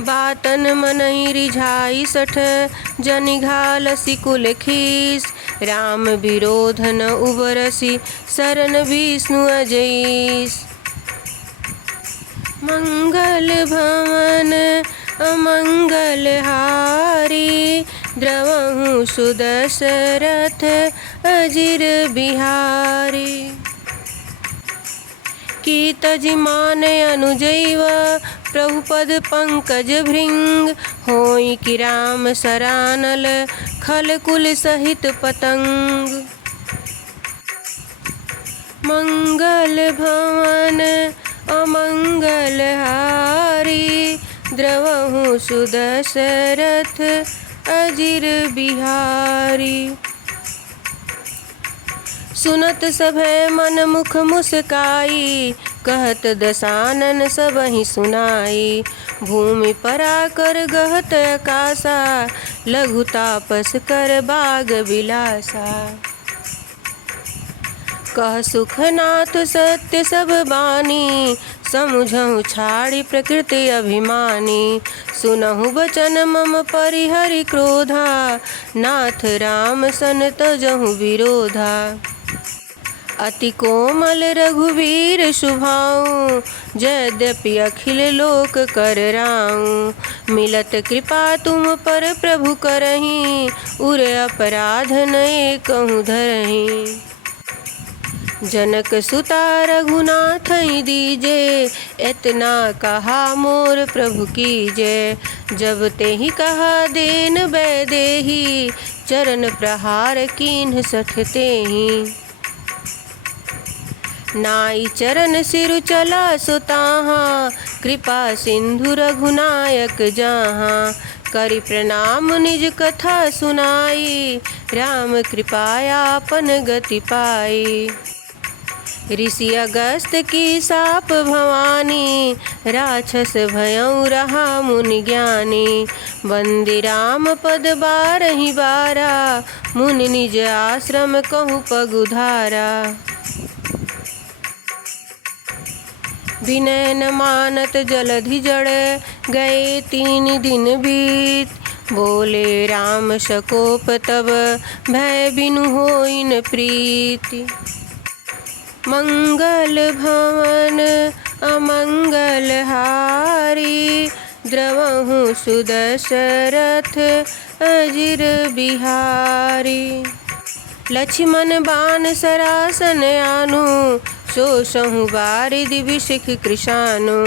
बातन मनहि रिझाई 60, जनि घालसि कुल खीस। राम विरोध न उबरसि, शरण विष्णु अजईस। मंगल भवन अमंगल हारी, द्रवहु सुदशरथ अजिर बिहारी। की तजि माने अनुजैव, प्रभुपद पंकज भृंग। होई कि राम सरानल, खल कुल सहित पतंग। मंगल भवन अमंगल हारी, द्रवहु सुदशरथ अजिर बिहारी। सुनत सभय मन मुख मुस्काई, कहत दसानन सबहि सुनाई। भूमि पराकर गहत आकाशा, लघु तापस कर बाग बिलासा। कह सुखनाथ सत्य सब बानी, समुझहु छाड़ी प्रकृति अभिमानी। सुनहु बचन मम परिहरि क्रोधा, नाथ राम सन तजहु विरोधा। अति कोमल रघुवीर शुभाऊं, यद्यपि अखिल लोक कर राऊं। मिलत कृपा तुम पर प्रभु करहीं, उर अपराध नए कहूँ धरहीं। जनक सुता रघुनाथहि दीजे, इतना कहा मोर प्रभु कीजे। जब तेहि कहा देन बैदेही, चरण प्रहार कीन्ह सठ तेहि। नाई चरण सिरु चला सुताहा, कृपा सिंधु रघुनायक जहाँ। करि प्रणाम निज कथा सुनाई, राम कृपायापन गति पाई। ऋषि अगस्त की साप भवानी, राक्षस भयउ रहा मुनि ज्ञानी। वंदे राम पद बारहि बारा, मुनि निज आश्रम कहु पगुधारा। विनय न मानत जलधि जड़, गए 3 दिन बीत। बोले राम शकोप तब, भय बिनु होइन प्रीति। मंगल भवन अमंगल हारी, द्रवहु सुदशरथ अजिर बिहारी। लक्ष्मण बाण सरासन आनु, सोसहु बारिद विशिख कृशानु।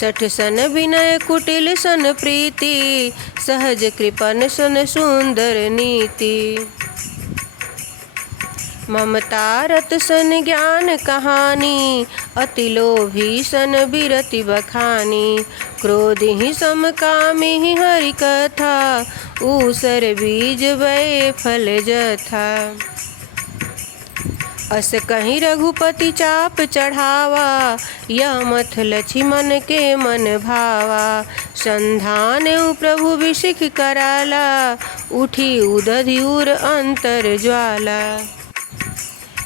सठ सन विनय कुटिल सन प्रीति, सहज कृपन सन सुंदर नीति। ममता रत सन ज्ञान कहानी, अति लोभी सन बिरति बखानी। क्रोधि सम कामि हरि कथा, ऊसर बीज वै फल जथा। अस कहीं रघुपति चाप चढ़ावा, यह मथ लक्ष्मण के मन भावा। संधान प्रभु विशिख कराला, उठी उदधि उर अंतर ज्वाला।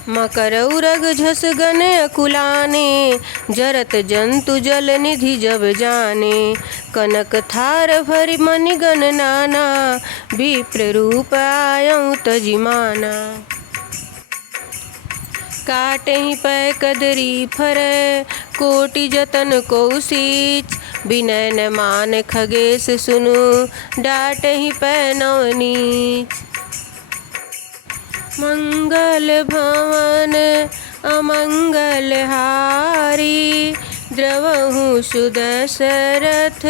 मकर उरग झस गन अकुलाने, जरत जंतु जल निधि जब जाने। कनक थार भरि मनि गण नाना, विप्र रूप आयउ तजिमाना। काटहि पै कदरी फरै, कोटि जतन को सीच। विनय न मान खगेश सुनु, डाटहि पै नवनीच। मंगल भवन अमंगल हारी, द्रवहु सुदशरथ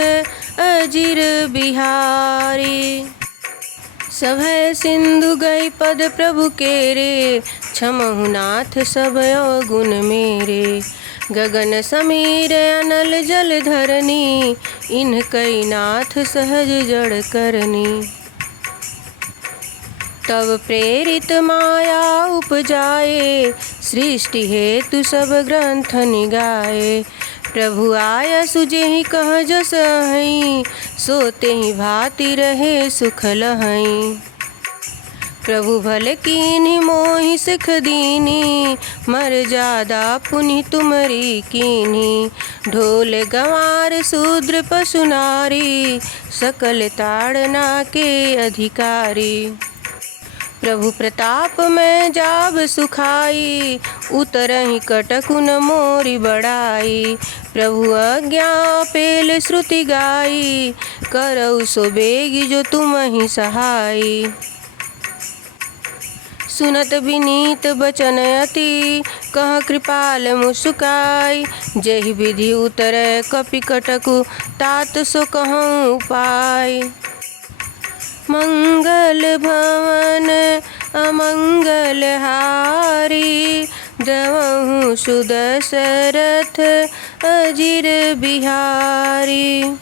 अजिर बिहारी। सभय सिंधु गई पद प्रभु केरे, क्षमहु नाथ सब अवगुण मेरे। गगन समीर अनल जल धरनी, इनकई नाथ सहज जड़ करनी। तब प्रेरित माया उपजाए, सृष्टि हेतु सब ग्रंथ निगाए। प्रभु आय सुजेहि कह जस हई, सोतेहि भांति रहे सुख लहई। प्रभु भल कीन्हि मोहि सिख दीनी, मर्यादा पुनि तुमरी कीन्ही। ढोल गंवार शूद्र पशु नारी, सकल ताड़ना के अधिकारी। प्रभु प्रताप में जाब सुखाई, उतरहि कटकु न मोरी बड़ाई। प्रभु आज्ञा पेल श्रुति गाई, करऊ सो बेगी जो तुमहि सहाई। सुनत विनीत बचन अति, कह कृपाल मुस्काई। जेहि विधि उतरै कपि कटकु, तात सो कहूँ उपाय। मंगल भवन अमंगल हारी, द्रवहु सुदशरथ अजिर बिहारी।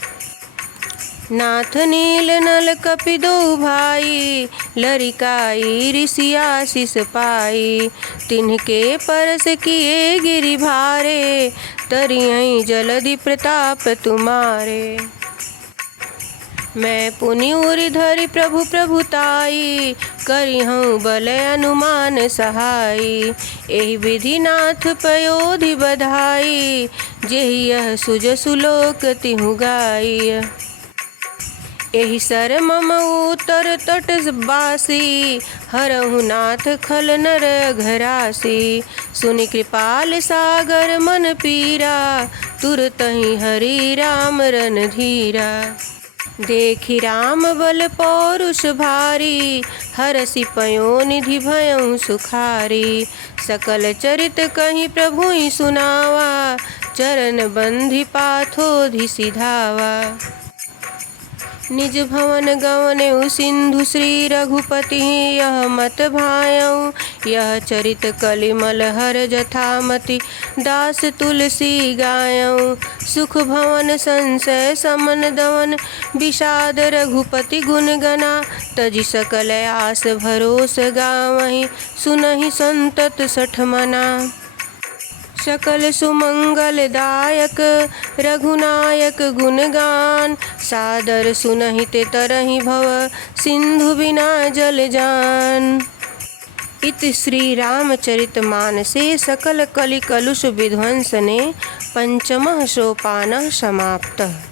नाथ नील नल कपि दो भाई, लरिकाई ऋषि आशीष पाई। तिनके परस किए गिरि भारे, तरियहि जलधि प्रताप तुम्हारे। मैं पुनि उरि धरि प्रभु प्रभुताई, करिहउँ बल अनुमान सहाई। एहि विधि नाथ पयोधि बधाई, जेहि यह सुजसु लोक तिहु गाय। एहि सर मम उतर तट बासी, हरहु नाथ खल नर घरासी। सुनि कृपाल सागर मन पीरा, तुरतहि हरि राम रन धीरा। देखि राम बल पौरुष भारी, हरषि पयोनिधि भयउ सुखारी। सकल चरित कहि प्रभुइ सुनावा, चरण बंधि पाथोधि सिधावा। निज भवन गवनेउ सिंधु श्री रघुपति, यह मत भायउ यह चरित कलिमल हर जथामति। दास तुलसी गायउ सुख भवन संशय समन दवन, विषाद रघुपति गुण गना। तजि सकल आस भरोस गावहीं, सुनहि संतत सठ मना। सकल सुमंगल दायक रघुनायक गुणगान, सादर सुनहि ते तरहि भव सिंधु बिना जल जान। इति श्री रामचरितमानसे सकल कलि कलुष विध्वंसने पंचमः सोपानः समाप्तः।